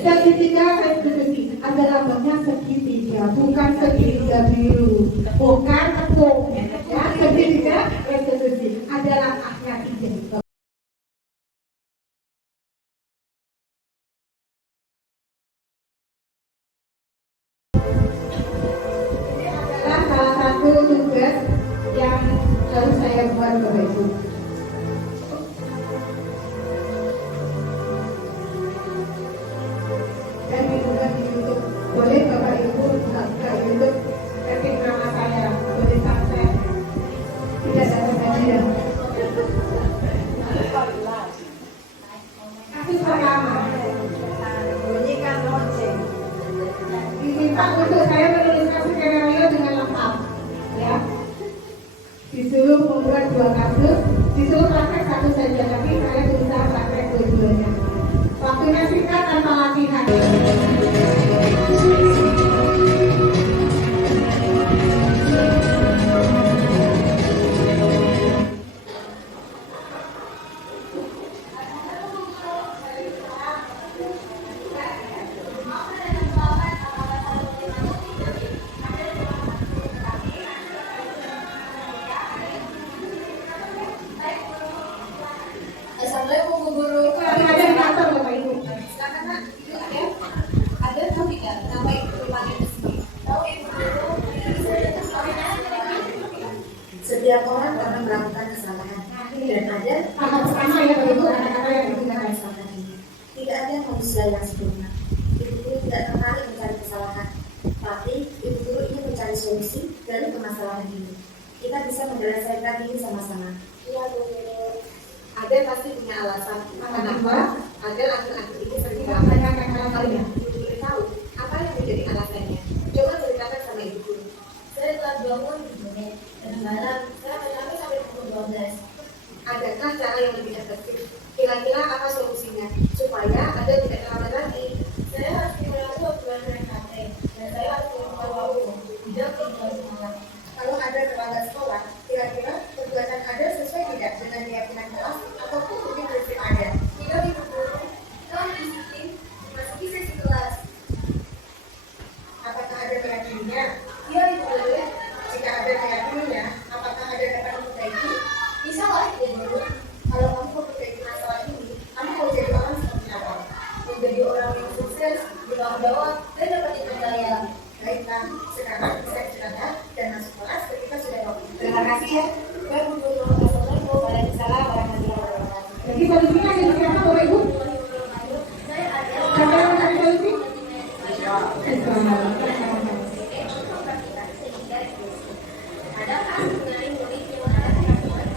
Segitiga restitusi. Ada lambangnya segitiga, bukan segitiga biru, bukan tepung. Ya, segitiga restitusi. Ada langkahnya 3. Salah satu tugas yang harus saya buat Bapak Ibu. Dan dibuka di YouTube. Boleh Bapak Ibu buka YouTube, ketik nama saya, boleh subscribe. Tidak ada hadiah. Kasus pertama. Bunyikan lonceng. Diminta untuk saya menuliskan skenario dengan lengkap, ya. Disuruh membuat 2 kasus, disuruh praktek 1 saja, tapi saya berusaha praktek 2-duanya. Waktunya singkat tanpa latihan. Assalamualaikum Bu Guru. Ada di kantor Bapak Ibu. Silakan Nak. Itu ada tahu tidak nama Ibu Rumahnya Meski? Tahu Ibu Guru? Setiap orang pernah melakukan kesalahan dan ada Tahap pertama ya Bapak Ibu, kata-kata yang digunakan. kesalahan ini. Tidak ada manusia yang sempurna. Ibu Guru tidak tertarik mencari kesalahan, tapi Ibu Guru ingin mencari solusi dari permasalahan ini. Kita bisa menyelesaikan ini sama-sama. Iya Bu Guru. Ada pasti punya alasan kenapa ada laki-laki ini sering melakukan hal-hal yang Ibu Guru tahu apa yang menjadi alasannya. Coba ceritakan sama Ibu Guru. Saya telah bangun di menit dan malam saya mengalami sampai pukul 12. Adakah cara yang lebih efektif? Kira-kira apa solusinya supaya Anda tidak terlambat lagi? Saya harus melewati obrolan RKT dan saya harus keluar waktu tidak tinggal semalam. Kalau Anda terlambat sekolah, kira-kira perbuatan Anda sesuai tidak dengan keyakinan kelas ataupun mungkin prinsip Anda? Tidak Ibu Guru, kalau disiplin masuki sesi kelas. Apakah Anda meyakininya? Iya Ibu Guru. Jika Anda meyakininya, apakah Anda dapat memperbaiki? Bisa lah Ibu Guru. Kalau kamu memperbaiki masalah ini, kamu mau jadi orang seperti apa? Menjadi orang yang sukses, bertanggung jawab, dan dapat dipercaya. Baiklah, sekarang saya silakan dan masuk kelas ketika sudah waktu. Terima kasih ya. Baik Bu Guru. Assalamualaikum warahmatullahi wabarakatuh. Jadi solusinya ada di siapa Bapak Ibu? Siapa yang mencari solusi? ada khas mengenai murid yang ada di lingkungan.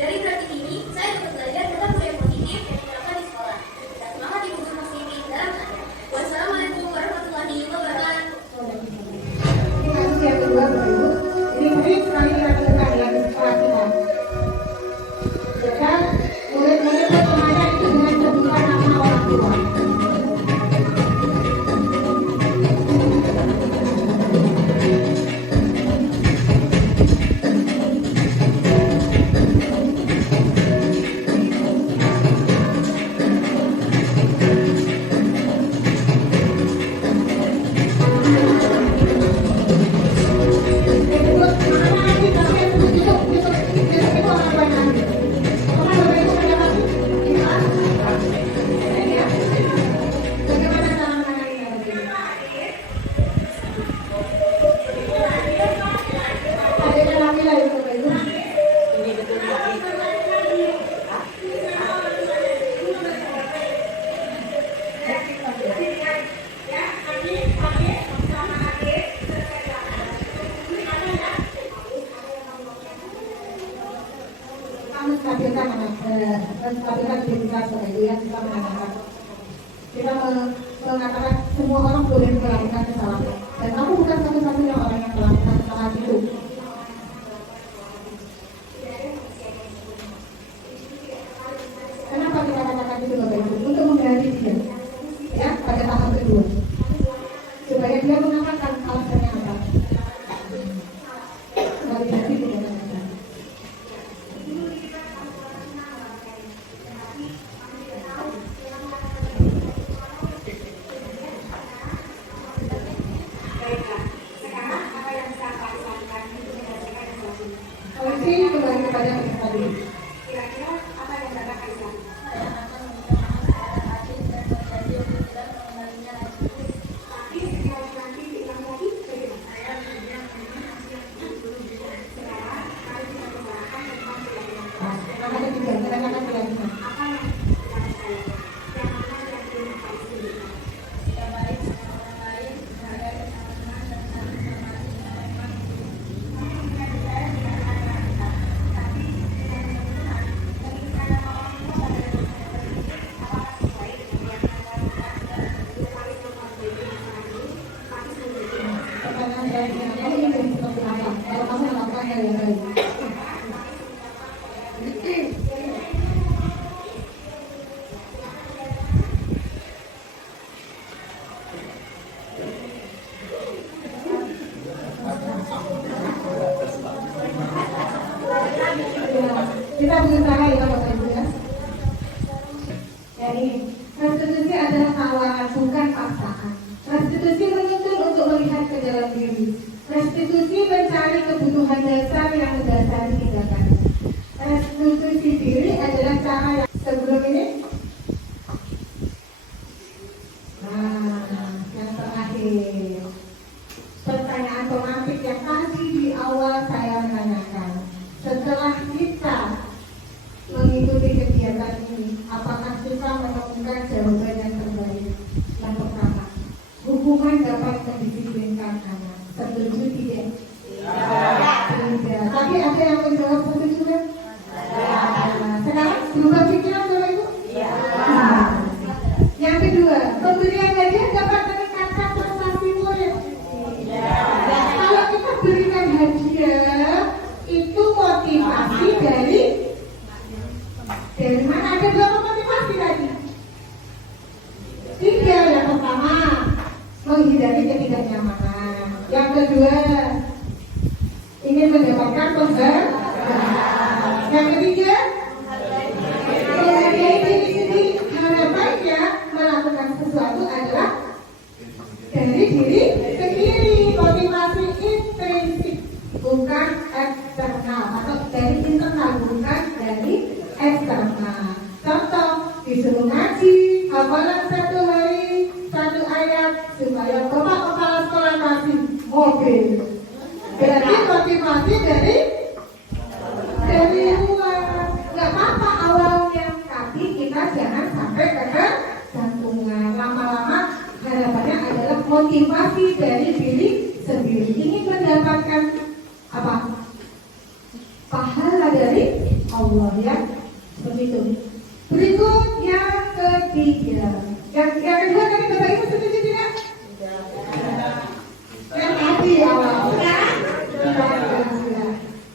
Dari praktik ini, saya dapat belajar tentang budaya positif yang diterapkan di sekolah dan semangat inklusi positif dalam Anda. Wassalamualaikum warahmatullahi wabarakatuh. Ini kasus yang kedua, Bapak Ibu. Ini sering sekali dilakukan ya di sekolah kita. Dan murid-murid bersemangat itu dengan sebutan nama orang tua. Kita mengatakan semua orang boleh melakukan kesalahan, dan kamu bukan satu-satunya orang yang melakukan kesalahan itu. Kenapa kita katakan itu, Bapak Ibu? Untuk mengganti dia, ya, pada tahap kedua, supaya dia mengatakan alasannya apa. Kalau tidak itu mengatakan. Polisi kembali kepada peserta dulu. Kita berusaha ya Bapak Ibu ya. Jadi restitusi adalah tawaran, bukan paksaan. Restitusi menuntut untuk melihat ke dalam diri. Restitusi mencari kebutuhan dasar yang mendasari tindakan. Restitusi diri adalah cara yang sebelum ini. Nah, yang terakhir, pertanyaan pemantik yang tadi di awal saya menanyakan. Setelah kita mengikuti kegiatan ini, apakah kita menemukan jawaban yang terbaik? Yang pertama, hukuman dapat mendisiplinkan anak. Setuju tidak? Tidak. Tapi ada yang menjawab setuju kan? Sekarang berubah pikiran Bapak Ibu? Yang kedua, pemberian hadiah dapat meningkatkan prestasi murid. Kalau kita berikan hadiah, itu motivasi dari mana? Ada berapa motivasi tadi? 3. Yang pertama, menghindari ketidaknyamanan. Yang kedua, ingin mendapatkan penghargaan. Yang ketiga, menghargai diri sendiri. Harapannya melakukan sesuatu adalah dari diri sendiri. Motivasi intrinsik, bukan eksternal, atau dari internal, bukan dari eksternal. Contoh, disuruh ngaji, hafalan 1 hari 1 ayat supaya bapak kepala sekolah kasih mobil. Berarti motivasi dari luar. Nggak apa-apa awalnya, tapi kita jangan sampai ketergantungan. Lama-lama harapannya adalah motivasi dari diri sendiri. Ingin mendapatkan apa? pahala dari Allah ya. Seperti itu. Berikut yang ketiga. Yang kedua tadi Bapak Ibu setuju tidak? Yang tadi awalnya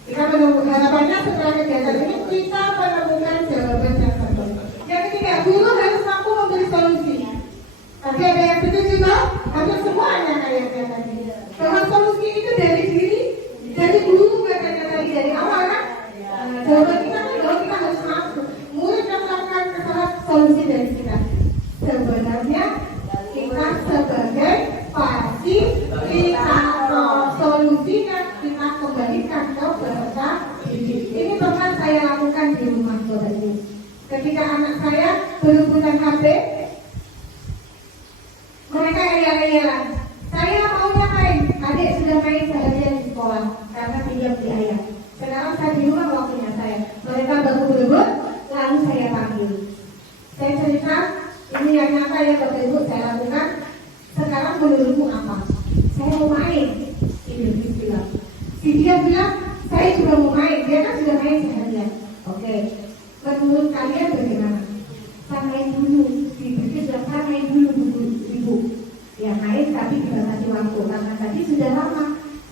kita menemukan harapannya setelah kegiatan ini kita menemukan jawaban yang terbaik. Yang ketiga, guru harus mampu memberi solusi. Tadi ada yang setuju toh? Hampir semuanya kayaknya tadi. Bahwa solusi itu dari diri, dari guru katanya tadi dari awal kan? Jawaban kita kan bahwa kita harus mampu. Murid yang melakukan kesalahan solusi dari kita. Sebenarnya kita sebagai fasilitator solusinya kita kembalikan ke peserta didik. Ini pernah saya lakukan di rumah Bapak Ibu. Ketika anak saya berebutan HP, mereka ayah-ayahan. Saya maunya main, adik sudah main seharian di sekolah karena pinjam di ayah. Sekarang saya di rumah waktunya saya. Mereka baru berebut, lalu saya panggil. Saya cerita, ini yang nyata ya Bapak Ibu saya lakukan. Sekarang menurutmu apa? Saya mau main. Ini bilang. Si dia bilang, saya juga mau main. Dia kan sudah main seharian. Oke. Menurut kalian bagaimana? Saya main dulu. Si Birgit bilang, saya main dulu ibu. Ya main tapi dibatasi waktu. Karena tadi sudah lama.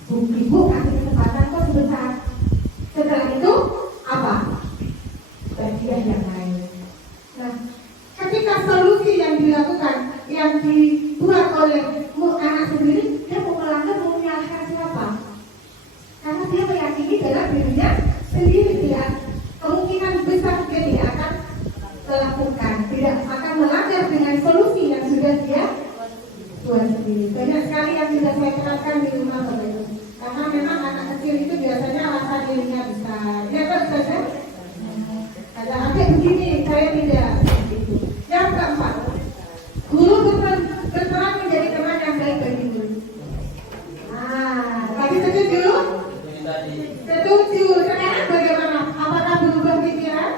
Ibu kasih kesempatan kok sebentar. Setelah itu apa? Bagian yang lain. Nah, ketika solusi yang dilakukan, yang dibuat oleh anak sendiri, dia mau melanggar, mau menyalahkan siapa? Karena dia meyakini dalam dirinya sendiri, tidak kemungkinan besar dia tidak akan melakukan, tidak akan melanggar dengan solusi yang sudah dia buat sendiri. Banyak sekali yang sudah saya terapkan di rumah Bapak Ibu. Karena memang anak kecil itu biasanya rasa dirinya besar. Ya kan saja? Ada adik begini, saya tidak. Yang keempat, guru berperan menjadi teman yang baik bagi guru. Nah, tadi setuju? Setuju. Sekarang bagaimana? Apakah berubah pikiran?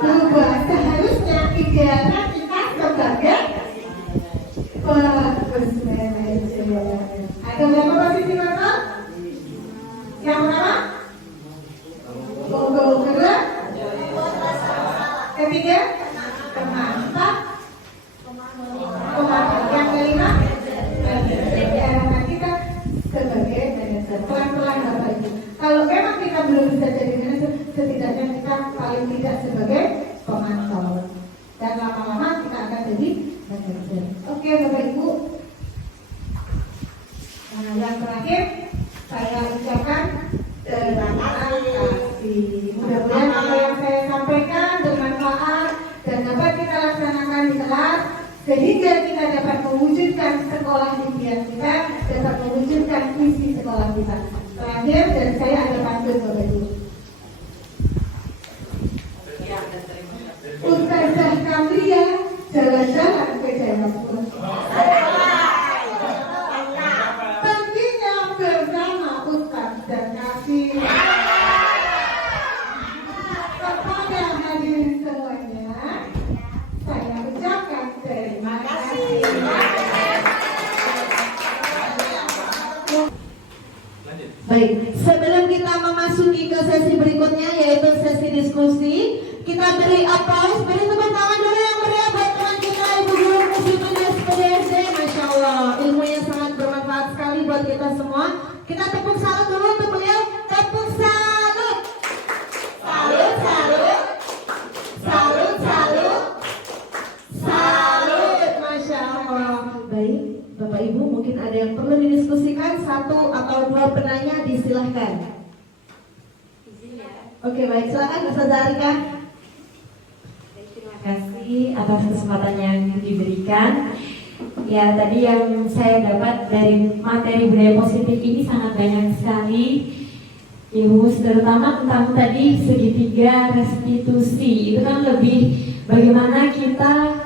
Berubah. Seharusnya idealnya kita sebagai bagus manajer. Ada berapa posisi Bapak? Yang pertama? Monggo. Kedua? Ketiga? Keempat? Yang kelima? Kita sebagai manajer. Pelan-pelan Bapak Ibu. Kalau memang kita belum bisa jadi manajer, setidaknya kita paling tidak sebagai pemantau. Dan lama-lama kita akan jadi manajer. Oke Bapak Ibu. Nah, yang terakhir saya ucapkan terima kasih. Mudah-mudahan apa yang saya sampaikan bermanfaat dan dapat kita laksanakan di kelas sehingga kita dapat mewujudkan sekolah impian kita, dapat mewujudkan visi sekolah kita. Terakhir dan saya ada pantun Bapak Ibu. Ustazah Kamlia jalan-jalan ke Jayapura. Tentunya bersama Ustaz dan Kasih. Kepada hadirin semuanya, saya ucapkan terima kasih. Baik, sebelum kita memasuki ke sesi berikutnya yaitu sesi diskusi, kita beri aplaus, beri tepuk tangan dulu yang meriah buat teman kita Ibu Guru Muslimin SPDSD. Masya Allah, ilmunya sangat bermanfaat sekali buat kita semua. Kita tepuk salut dulu untuk beliau. Tepuk salut. Salut, salut. Salut, salut. Salut, Masya Allah. Baik, Bapak Ibu mungkin ada yang perlu didiskusikan, satu atau dua penanya disilahkan. Oke, baik, silakan Ustazah Arika. Terima kasih atas kesempatan yang diberikan. Ya, tadi yang saya dapat dari materi budaya positif ini sangat banyak sekali, Ibu, terutama tentang tadi segitiga restitusi. Itu kan lebih bagaimana kita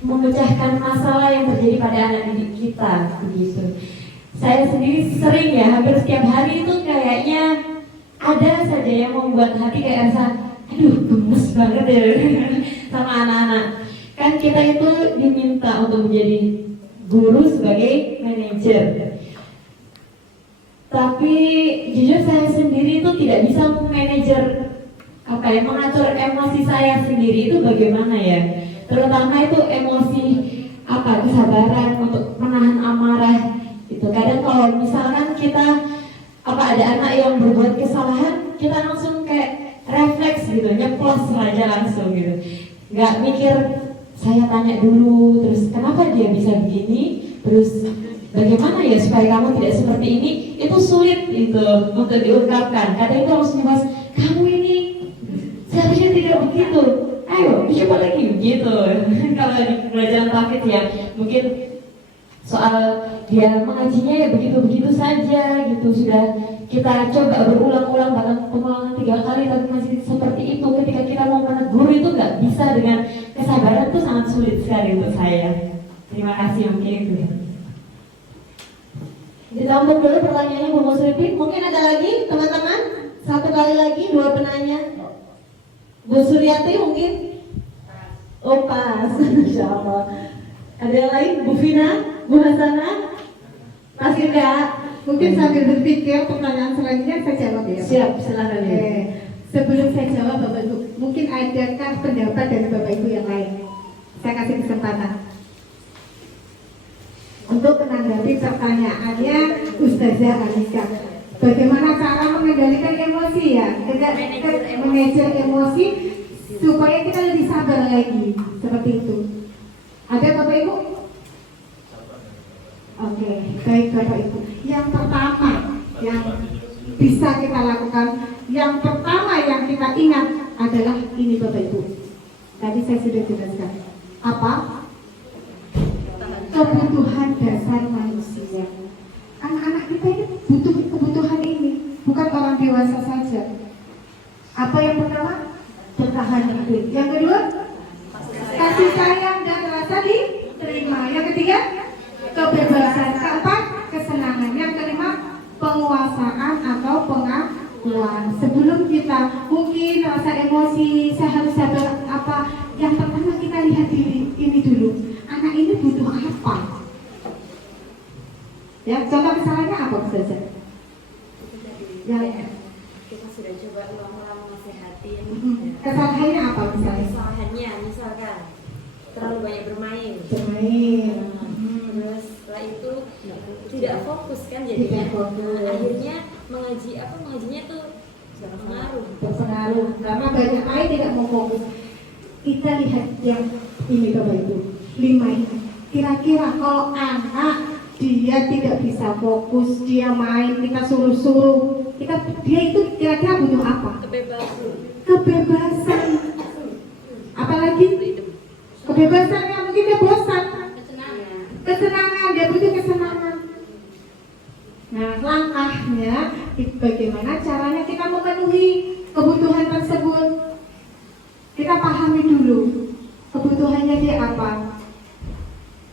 memecahkan masalah yang terjadi pada anak didik kita, begitu. Saya sendiri sering ya, hampir setiap hari itu kayaknya ada saja yang membuat hati kayak rasa, aduh gemes banget ya sama anak-anak. Kan kita itu diminta untuk menjadi guru sebagai manajer. Tapi jujur saya sendiri itu tidak bisa manajer mengatur emosi saya sendiri itu bagaimana ya. Terutama itu emosi kesabaran untuk menahan amarah itu. Kadang kalau misalkan kita ada anak yang berbuat kesalahan, kita langsung kayak refleks gitu, nyeplos aja langsung gitu. Nggak mikir, saya tanya dulu, terus kenapa dia bisa begini, terus bagaimana ya supaya kamu tidak seperti ini. Itu sulit itu untuk diungkapkan. Kadang itu harus membahas, kamu ini seharusnya tidak begitu, ayo coba lagi begitu. Kalau di pelajaran tafsir ya mungkin soal dia mengajinya ya begitu-begitu saja gitu, sudah kita coba berulang-ulang bahkan pengulangan 3 kali tapi masih seperti itu. Ketika kita mau menegur itu nggak bisa dengan kesabaran, itu sangat sulit sekali untuk saya. Terima kasih, mungkin itu. Ditampung dulu pertanyaannya Bu Musrifin. Mungkin ada lagi teman-teman? 1 kali lagi 2 penanya. Bu Suryati mungkin? Oh pas, Insya Allah. Ada yang lain? Bu Vina? Bu Hasanah? Masih enggak? Mungkin sambil berpikir pertanyaan selanjutnya saya jawab ya. Siap, silakan. Sebelum saya jawab Bapak Ibu, mungkin adakah pendapat dari Bapak Ibu yang lain? Saya kasih kesempatan untuk menanggapi pertanyaannya Ustazah Alika. Bagaimana cara mengendalikan emosi ya? Manajer emosi supaya kita lebih sabar lagi, seperti itu. Ada Bapak Ibu? Oke, baik Bapak Ibu. Yang pertama yang bisa kita lakukan, yang pertama yang kita ingat adalah ini Bapak Ibu. Tadi saya sudah jelaskan. Apa? Kebutuhan dasar manusia. Anak-anak kita ini butuh kebutuhan ini, bukan orang dewasa saja. Apa yang pertama? Bertahan hidup. Yang kedua? Kasih sayang dan rasa diterima. Yang ketiga? Kebebasan. Keempat? Kesenangan. Yang kelima? Penguasaan atau pengakuan. Sebelum kita mungkin rasa emosi, saya harus sabar apa, yang pertama kita lihat diri ini dulu. Anak ini butuh apa? Ya, contoh misalnya apa saja? Yang Kita sudah coba ulang-ulang nasehatin. kesalahannya apa misalnya? Kesalahannya misalkan terlalu banyak bermain. Terus Setelah itu tidak fokus kan jadinya. Tidak fokus. Akhirnya mengajinya tuh berpengaruh. berpengaruh karena banyak main tidak mau fokus. Kita lihat yang ini Bapak Ibu, 5 ini. Kira-kira kalau anak dia tidak bisa fokus, dia main, kita suruh-suruh, dia itu kira-kira butuh apa? Kebebasan. Apalagi kebebasannya mungkin dia bosan. Kesenangan, dia butuh kesenangan. Nah, langkahnya bagaimana caranya kita memenuhi kebutuhan tersebut. Kita pahami dulu kebutuhannya dia apa.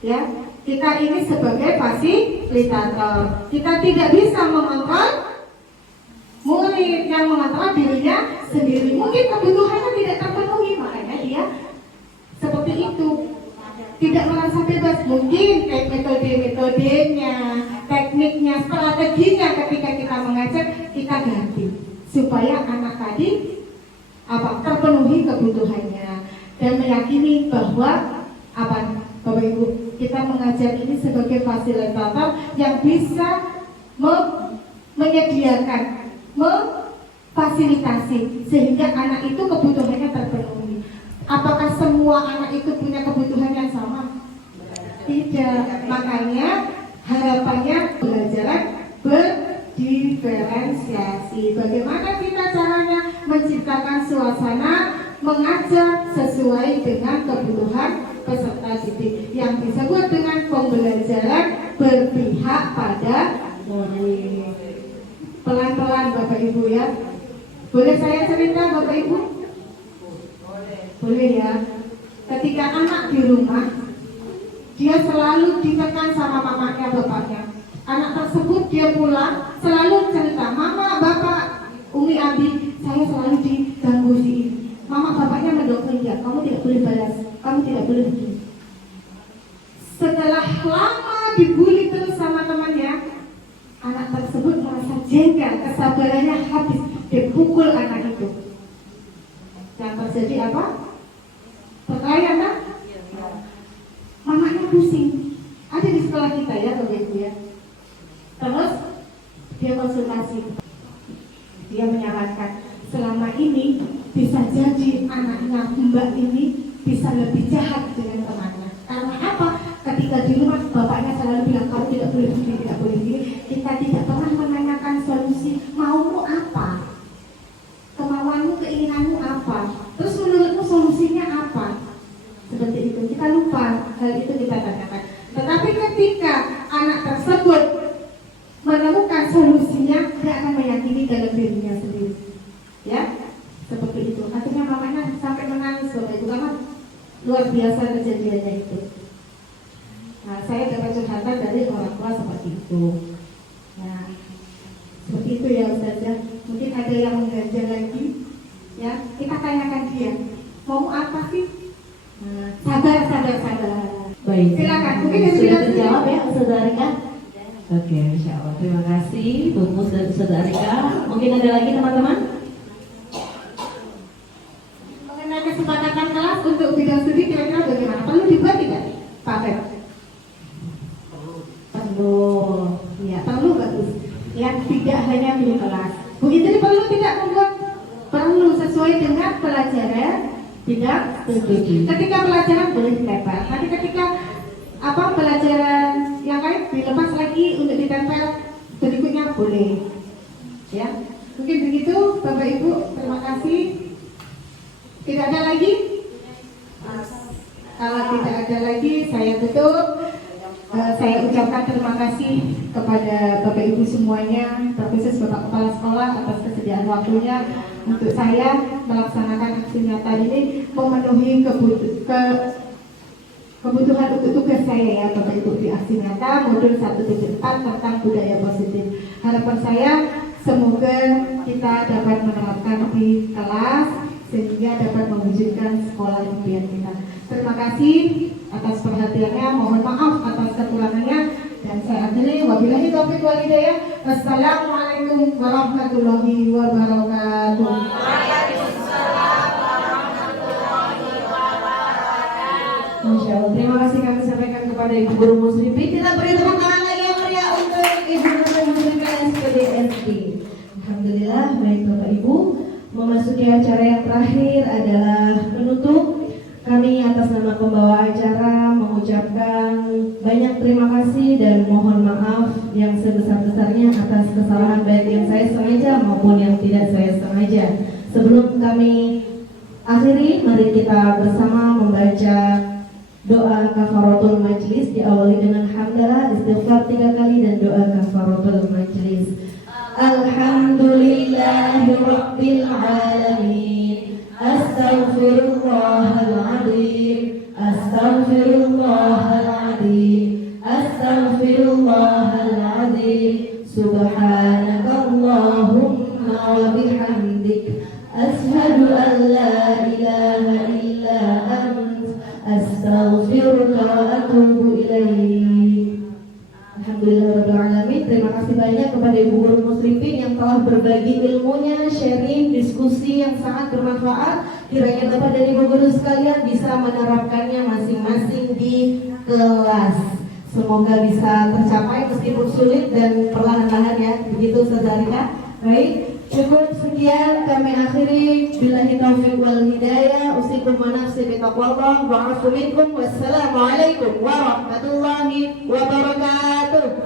Ya, kita ini sebagai fasilitator. Kita tidak bisa mengontrol murid, yang mengontrol dirinya sendiri. Mungkin kebutuhannya tidak terpenuhi, makanya dia seperti itu. Tidak merasa bebas. Mungkin kayak metode-metodenya, tekniknya, strateginya ketika kita mengajar, kita ganti supaya anak tadi terpenuhi kebutuhannya, dan meyakini bahwa Bapak Ibu, kita mengajar ini sebagai fasilitator yang bisa menyediakan, memfasilitasi sehingga anak itu kebutuhannya terpenuhi. Apakah semua anak itu punya kebutuhan yang sama? Tidak. Makanya harapannya pembelajaran berdiferensiasi. Bagaimana kita caranya menciptakan suasana mengajar sesuai dengan kebutuhan peserta didik yang disebut dengan pembelajaran berpihak pada murid. Pelan-pelan Bapak Ibu ya. Boleh saya cerita Bapak Ibu? Boleh ya. Ketika anak di rumah, dia selalu ditekan sama mamanya, bapaknya. Anak tersebut dia pulang selalu cerita, mama, bapak, Umi, Abi, saya selalu diganggu si ini. Mama, bapaknya mendoktrin dia, kamu tidak boleh balas, kamu tidak boleh begini. Setelah lama dibully terus sama temannya, anak tersebut merasa jengkel, kesabarannya habis, dia pukul anak itu. Yang terjadi apa? Perkelahian kan? Mamanya pusing. Ada di sekolah kita ya, Bapak Ibu ya. Terus dia konsultasi. Dia menyarankan selama ini bisa jadi anaknya Mbak ini bisa lebih jahat dengan temannya. Karena apa? Ketika di rumah bapaknya selalu bilang kamu tidak boleh begini, tidak boleh begini. Kita tidak pernah menanyakan solusi. Maumu apa? Kemauanmu, keinginanmu apa? Terus menurutmu solusinya apa? Seperti itu. Kita lupa hal itu kita tanyakan. Tetapi ketika anak tersebut menemukan solusinya, dia akan meyakini dalam dirinya sendiri. Ya, seperti itu. Akhirnya mamanya sampai menangis Bapak Ibu, karena luar biasa kejadiannya itu. Nah, saya dapat curhatan dari orang tua seperti itu. Nah, seperti itu ya Ustazah. Mungkin ada yang mengganjal lagi. Ya, kita tanyakan dia, mau apa sih? Nah, sabar. Baik. Silakan. Mungkin yang sudah tidak terjawab ya, Saudara. Oke, Insya Allah. Terima kasih, Bu Saudara. Mungkin ada lagi teman-teman? mengenai kesepakatan kelas untuk bidang studi kira-kira bagaimana? Perlu dibuat tidak, Pak Feb? Perlu. Ya, perlu bagus. Ya, tidak hanya pilih kelas. Bu Indri perlu tidak membuat? Perlu sesuai dengan pelajaran bidang studi. Ketika pelajaran boleh ditempel. Nanti ketika pelajaran yang lain dilepas lagi untuk ditempel berikutnya boleh. Ya, mungkin begitu Bapak Ibu. Terima kasih. Tidak ada lagi? Kalau tidak ada lagi, saya tutup. Saya ucapkan terima kasih kepada Bapak Ibu semuanya, terkhusus Bapak Kepala Sekolah atas kesediaan waktunya untuk saya melaksanakan aksi nyata ini, memenuhi kebutuhan untuk tugas saya ya Bapak Ibu di aksi nyata modul 1.4 tentang budaya positif. Harapan saya semoga kita dapat menerapkan di kelas sehingga dapat mewujudkan sekolah impian kita. Terima kasih atas perhatiannya, mohon maaf atas kekurangannya, dan saya akhiri wabillahi taufiq wal hidayah. Wassalamualaikum warahmatullahi wabarakatuh. Masya Allah, terima kasih kami sampaikan kepada Ibu Guru Muslimin. Kita beri tepuk tangan lagi yang meriah untuk Ibu Guru Muslimin SPDSD. Alhamdulillah, baik Bapak Ibu. Memasuki acara yang terakhir adalah penutup. Kami atas nama pembawa acara mengucapkan banyak terima kasih dan mohon maaf yang sebesar-besarnya atas kesalahan baik yang saya sengaja maupun yang tidak saya sengaja. Sebelum kami akhiri, mari kita bersama membaca doa kafaratul majlis, diawali dengan hamdalah, istighfar 3 kali dan doa kafaratul majlis. Alhamdulillahirabbil alamin. Astaghfirullahaladzim. Astaghfirullahaladzim. Astaghfirullahaladzim. Subhanakallahumma wa bihamdik, ashhadu an la ilaha illa ant, astaghfiruka wa atubu ilaik. Alhamdulillahirrahmanirrahim. Terima kasih banyak kepada Ibu Guru Muslimin yang telah berbagi ilmunya, sharing, diskusi yang sangat bermanfaat. Kiranya Bapak dan Ibu Guru sekalian bisa menerapkannya masing-masing di kelas. Semoga bisa tercapai meskipun sulit dan perlahan-lahan ya. Begitu Saudara. Baik, cukup sekian kami akhiri. Billahi taufiq wal hidayah. Usikum wa nafsi bitaqwallah wa afu minkum. Wassalamualaikum warahmatullahi wabarakatuh.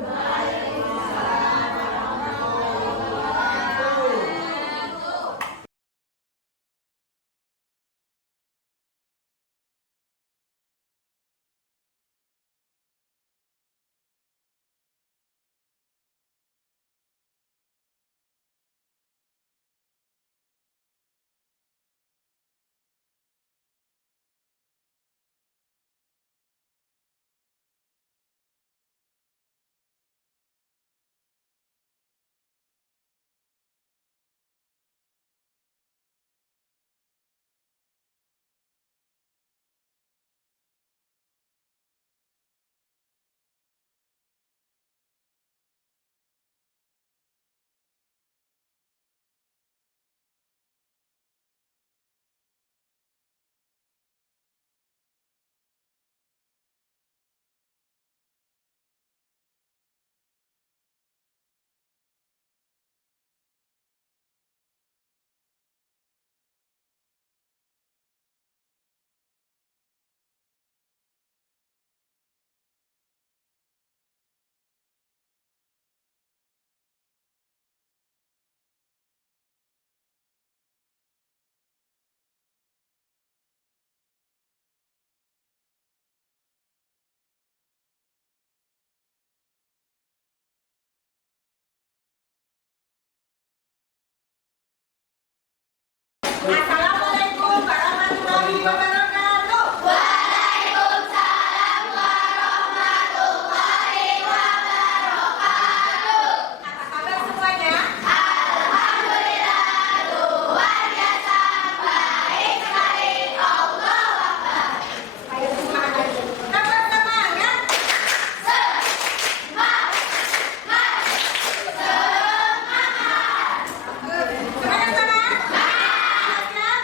Assalamualaikum warahmatullahi wabarakatuh. Waalaikumsalam warahmatullahi wabarakatuh. Apa kabar semuanya? Alhamdulillah, luar biasa, baik sekali. Allah Akbar. Ayo semangat. Tambah semangat. Semangat, semangat. Siap?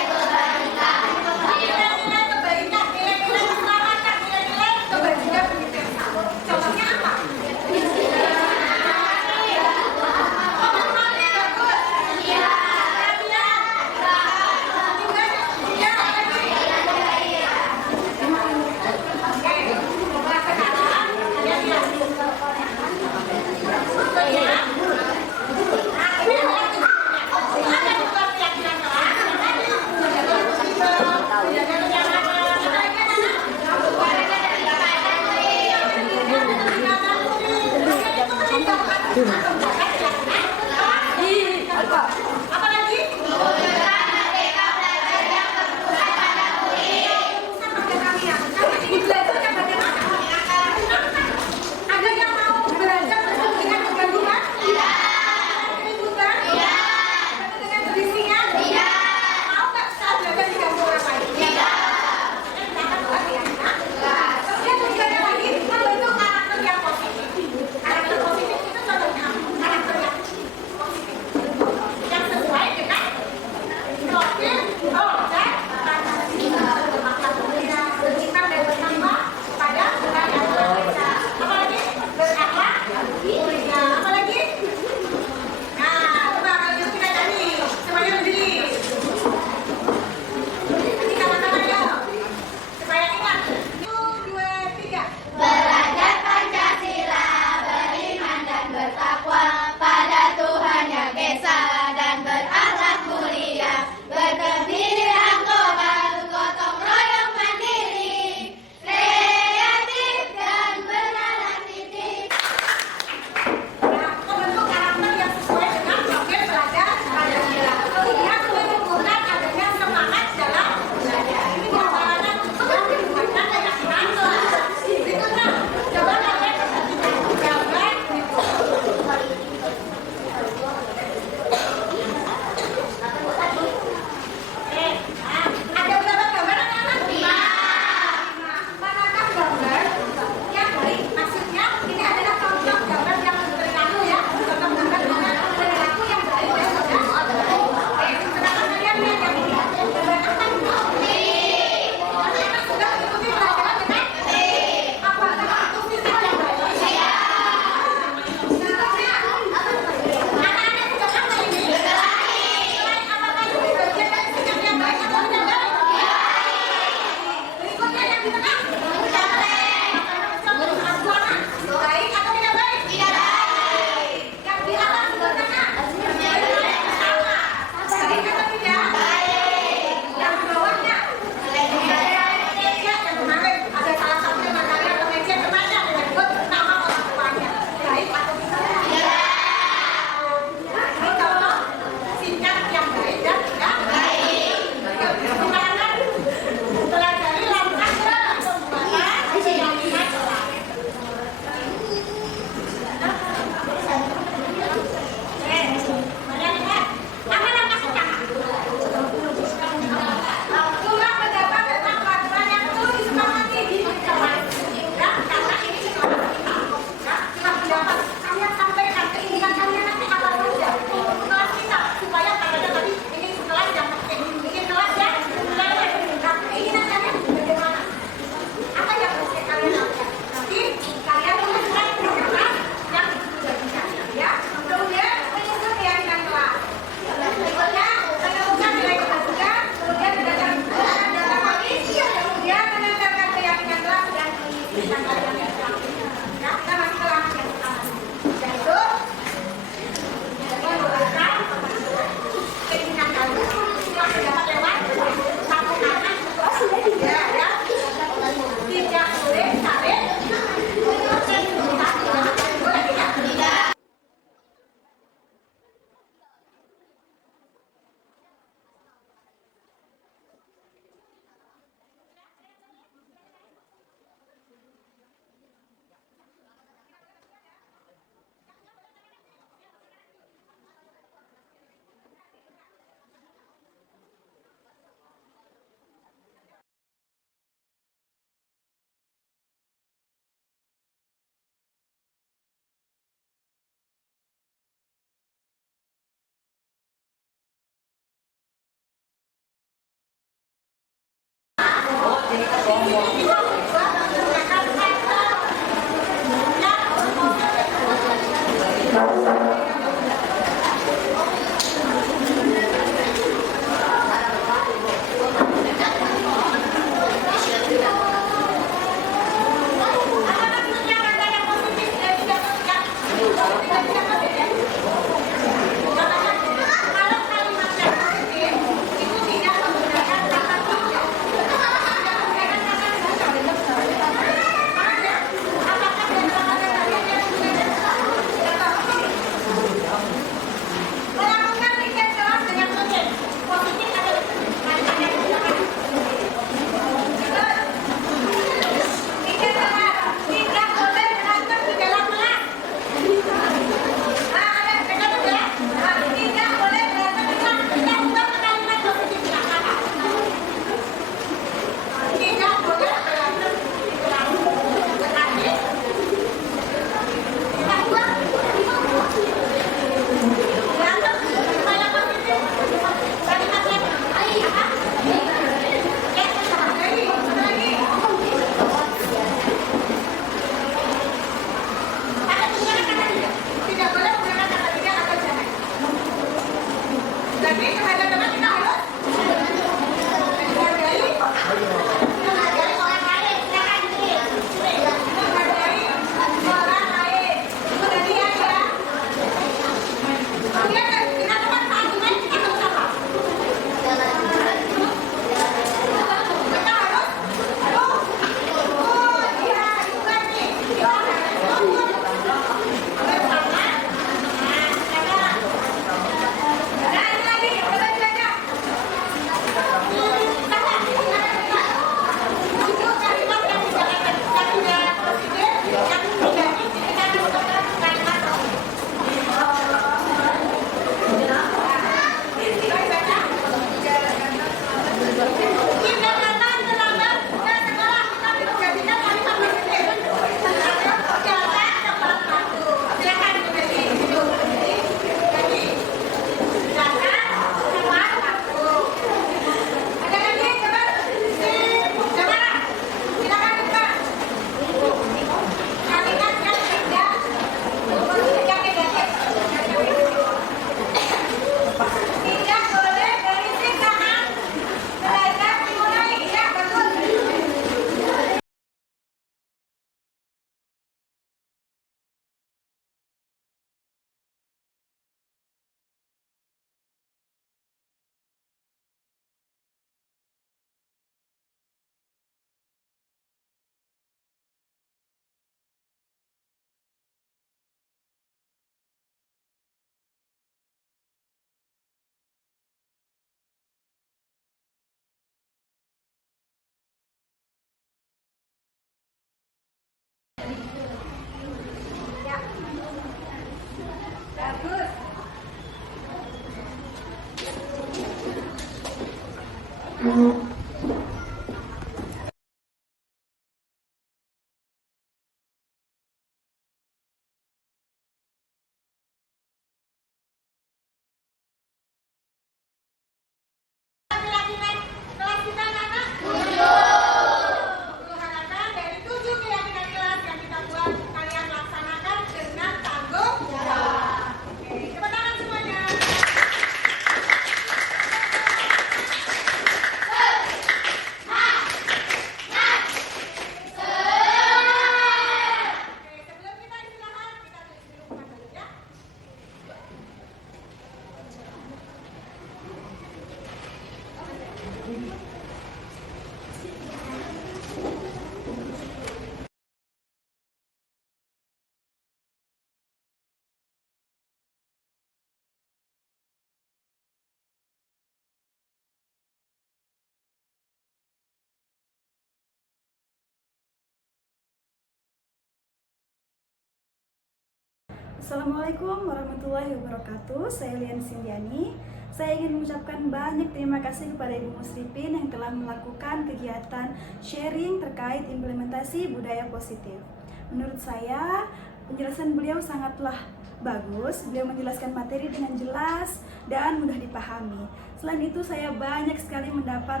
Assalamualaikum warahmatullahi wabarakatuh. Saya Lian Sindiani. Saya ingin mengucapkan banyak terima kasih kepada Ibu Musripin yang telah melakukan kegiatan sharing terkait implementasi budaya positif. Menurut saya, penjelasan beliau sangatlah bagus. Beliau menjelaskan materi dengan jelas dan mudah dipahami. Selain itu, saya banyak sekali mendapat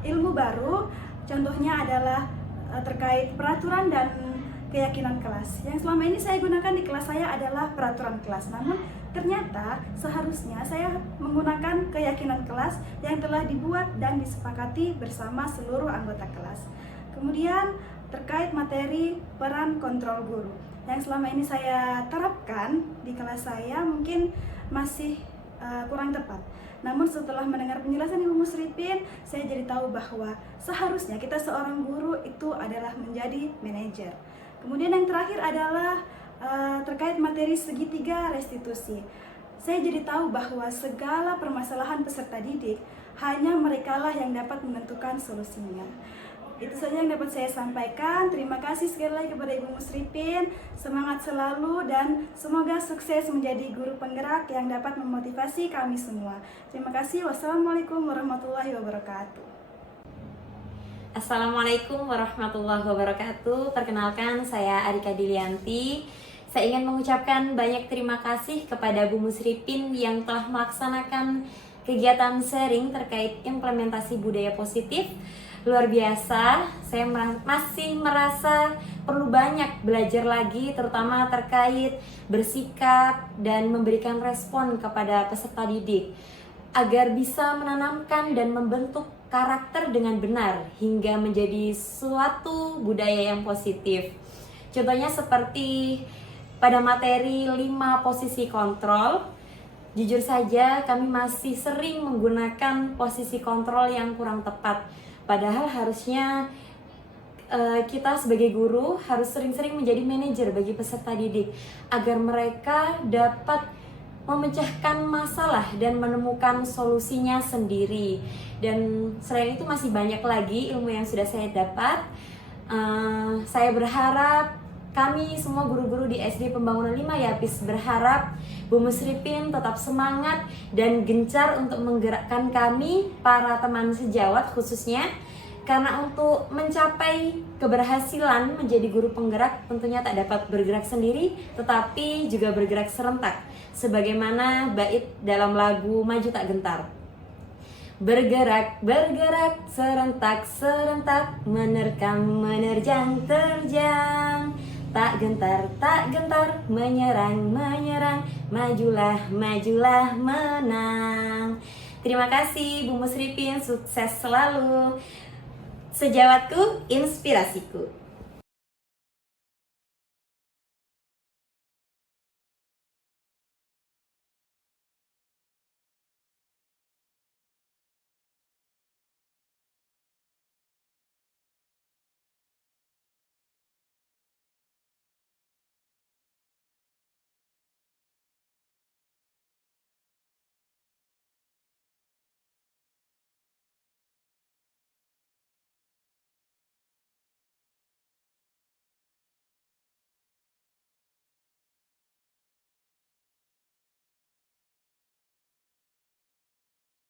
ilmu baru. Contohnya adalah terkait peraturan dan keyakinan kelas. Yang selama ini saya gunakan di kelas saya adalah peraturan kelas. Namun ternyata seharusnya saya menggunakan keyakinan kelas yang telah dibuat dan disepakati bersama seluruh anggota kelas. Kemudian terkait materi peran kontrol guru. Yang selama ini saya terapkan di kelas saya mungkin masih kurang tepat. Namun setelah mendengar penjelasan Ibu Musripin, saya jadi tahu bahwa seharusnya kita seorang guru itu adalah menjadi manajer. Kemudian yang terakhir adalah terkait materi segitiga restitusi. Saya jadi tahu bahwa segala permasalahan peserta didik hanya merekalah yang dapat menentukan solusinya. Itu saja yang dapat saya sampaikan. Terima kasih sekali lagi kepada Ibu Musripin. Semangat selalu dan semoga sukses menjadi guru penggerak yang dapat memotivasi kami semua. Terima kasih. Wassalamualaikum warahmatullahi wabarakatuh. Assalamualaikum warahmatullahi wabarakatuh. Perkenalkan, saya Arika Dilianti. Saya ingin mengucapkan banyak terima kasih kepada Bu Musripin yang telah melaksanakan kegiatan sharing terkait implementasi budaya positif. Luar biasa, saya masih merasa perlu banyak belajar lagi, terutama terkait bersikap dan memberikan respon kepada peserta didik agar bisa menanamkan dan membentuk karakter dengan benar hingga menjadi suatu budaya yang positif. Contohnya seperti pada materi 5 posisi kontrol. Jujur saja kami masih sering menggunakan posisi kontrol yang kurang tepat. Padahal harusnya kita sebagai guru harus sering-sering menjadi manajer bagi peserta didik agar mereka dapat memecahkan masalah dan menemukan solusinya sendiri. Dan selain itu masih banyak lagi ilmu yang sudah saya dapat. Saya berharap kami semua guru-guru di SD Pembangunan 5 Yapis berharap Bu Musripin tetap semangat dan gencar untuk menggerakkan kami para teman sejawat khususnya, karena untuk mencapai keberhasilan menjadi guru penggerak tentunya tak dapat bergerak sendiri tetapi juga bergerak serentak sebagaimana bait dalam lagu Maju Tak Gentar. Bergerak, bergerak, serentak, serentak, menerkam, menerjang, terjang. Tak gentar, menyerang, menyerang, majulah, majulah, menang. Terima kasih Bu Musripin, sukses selalu. Sejawatku, inspirasiku.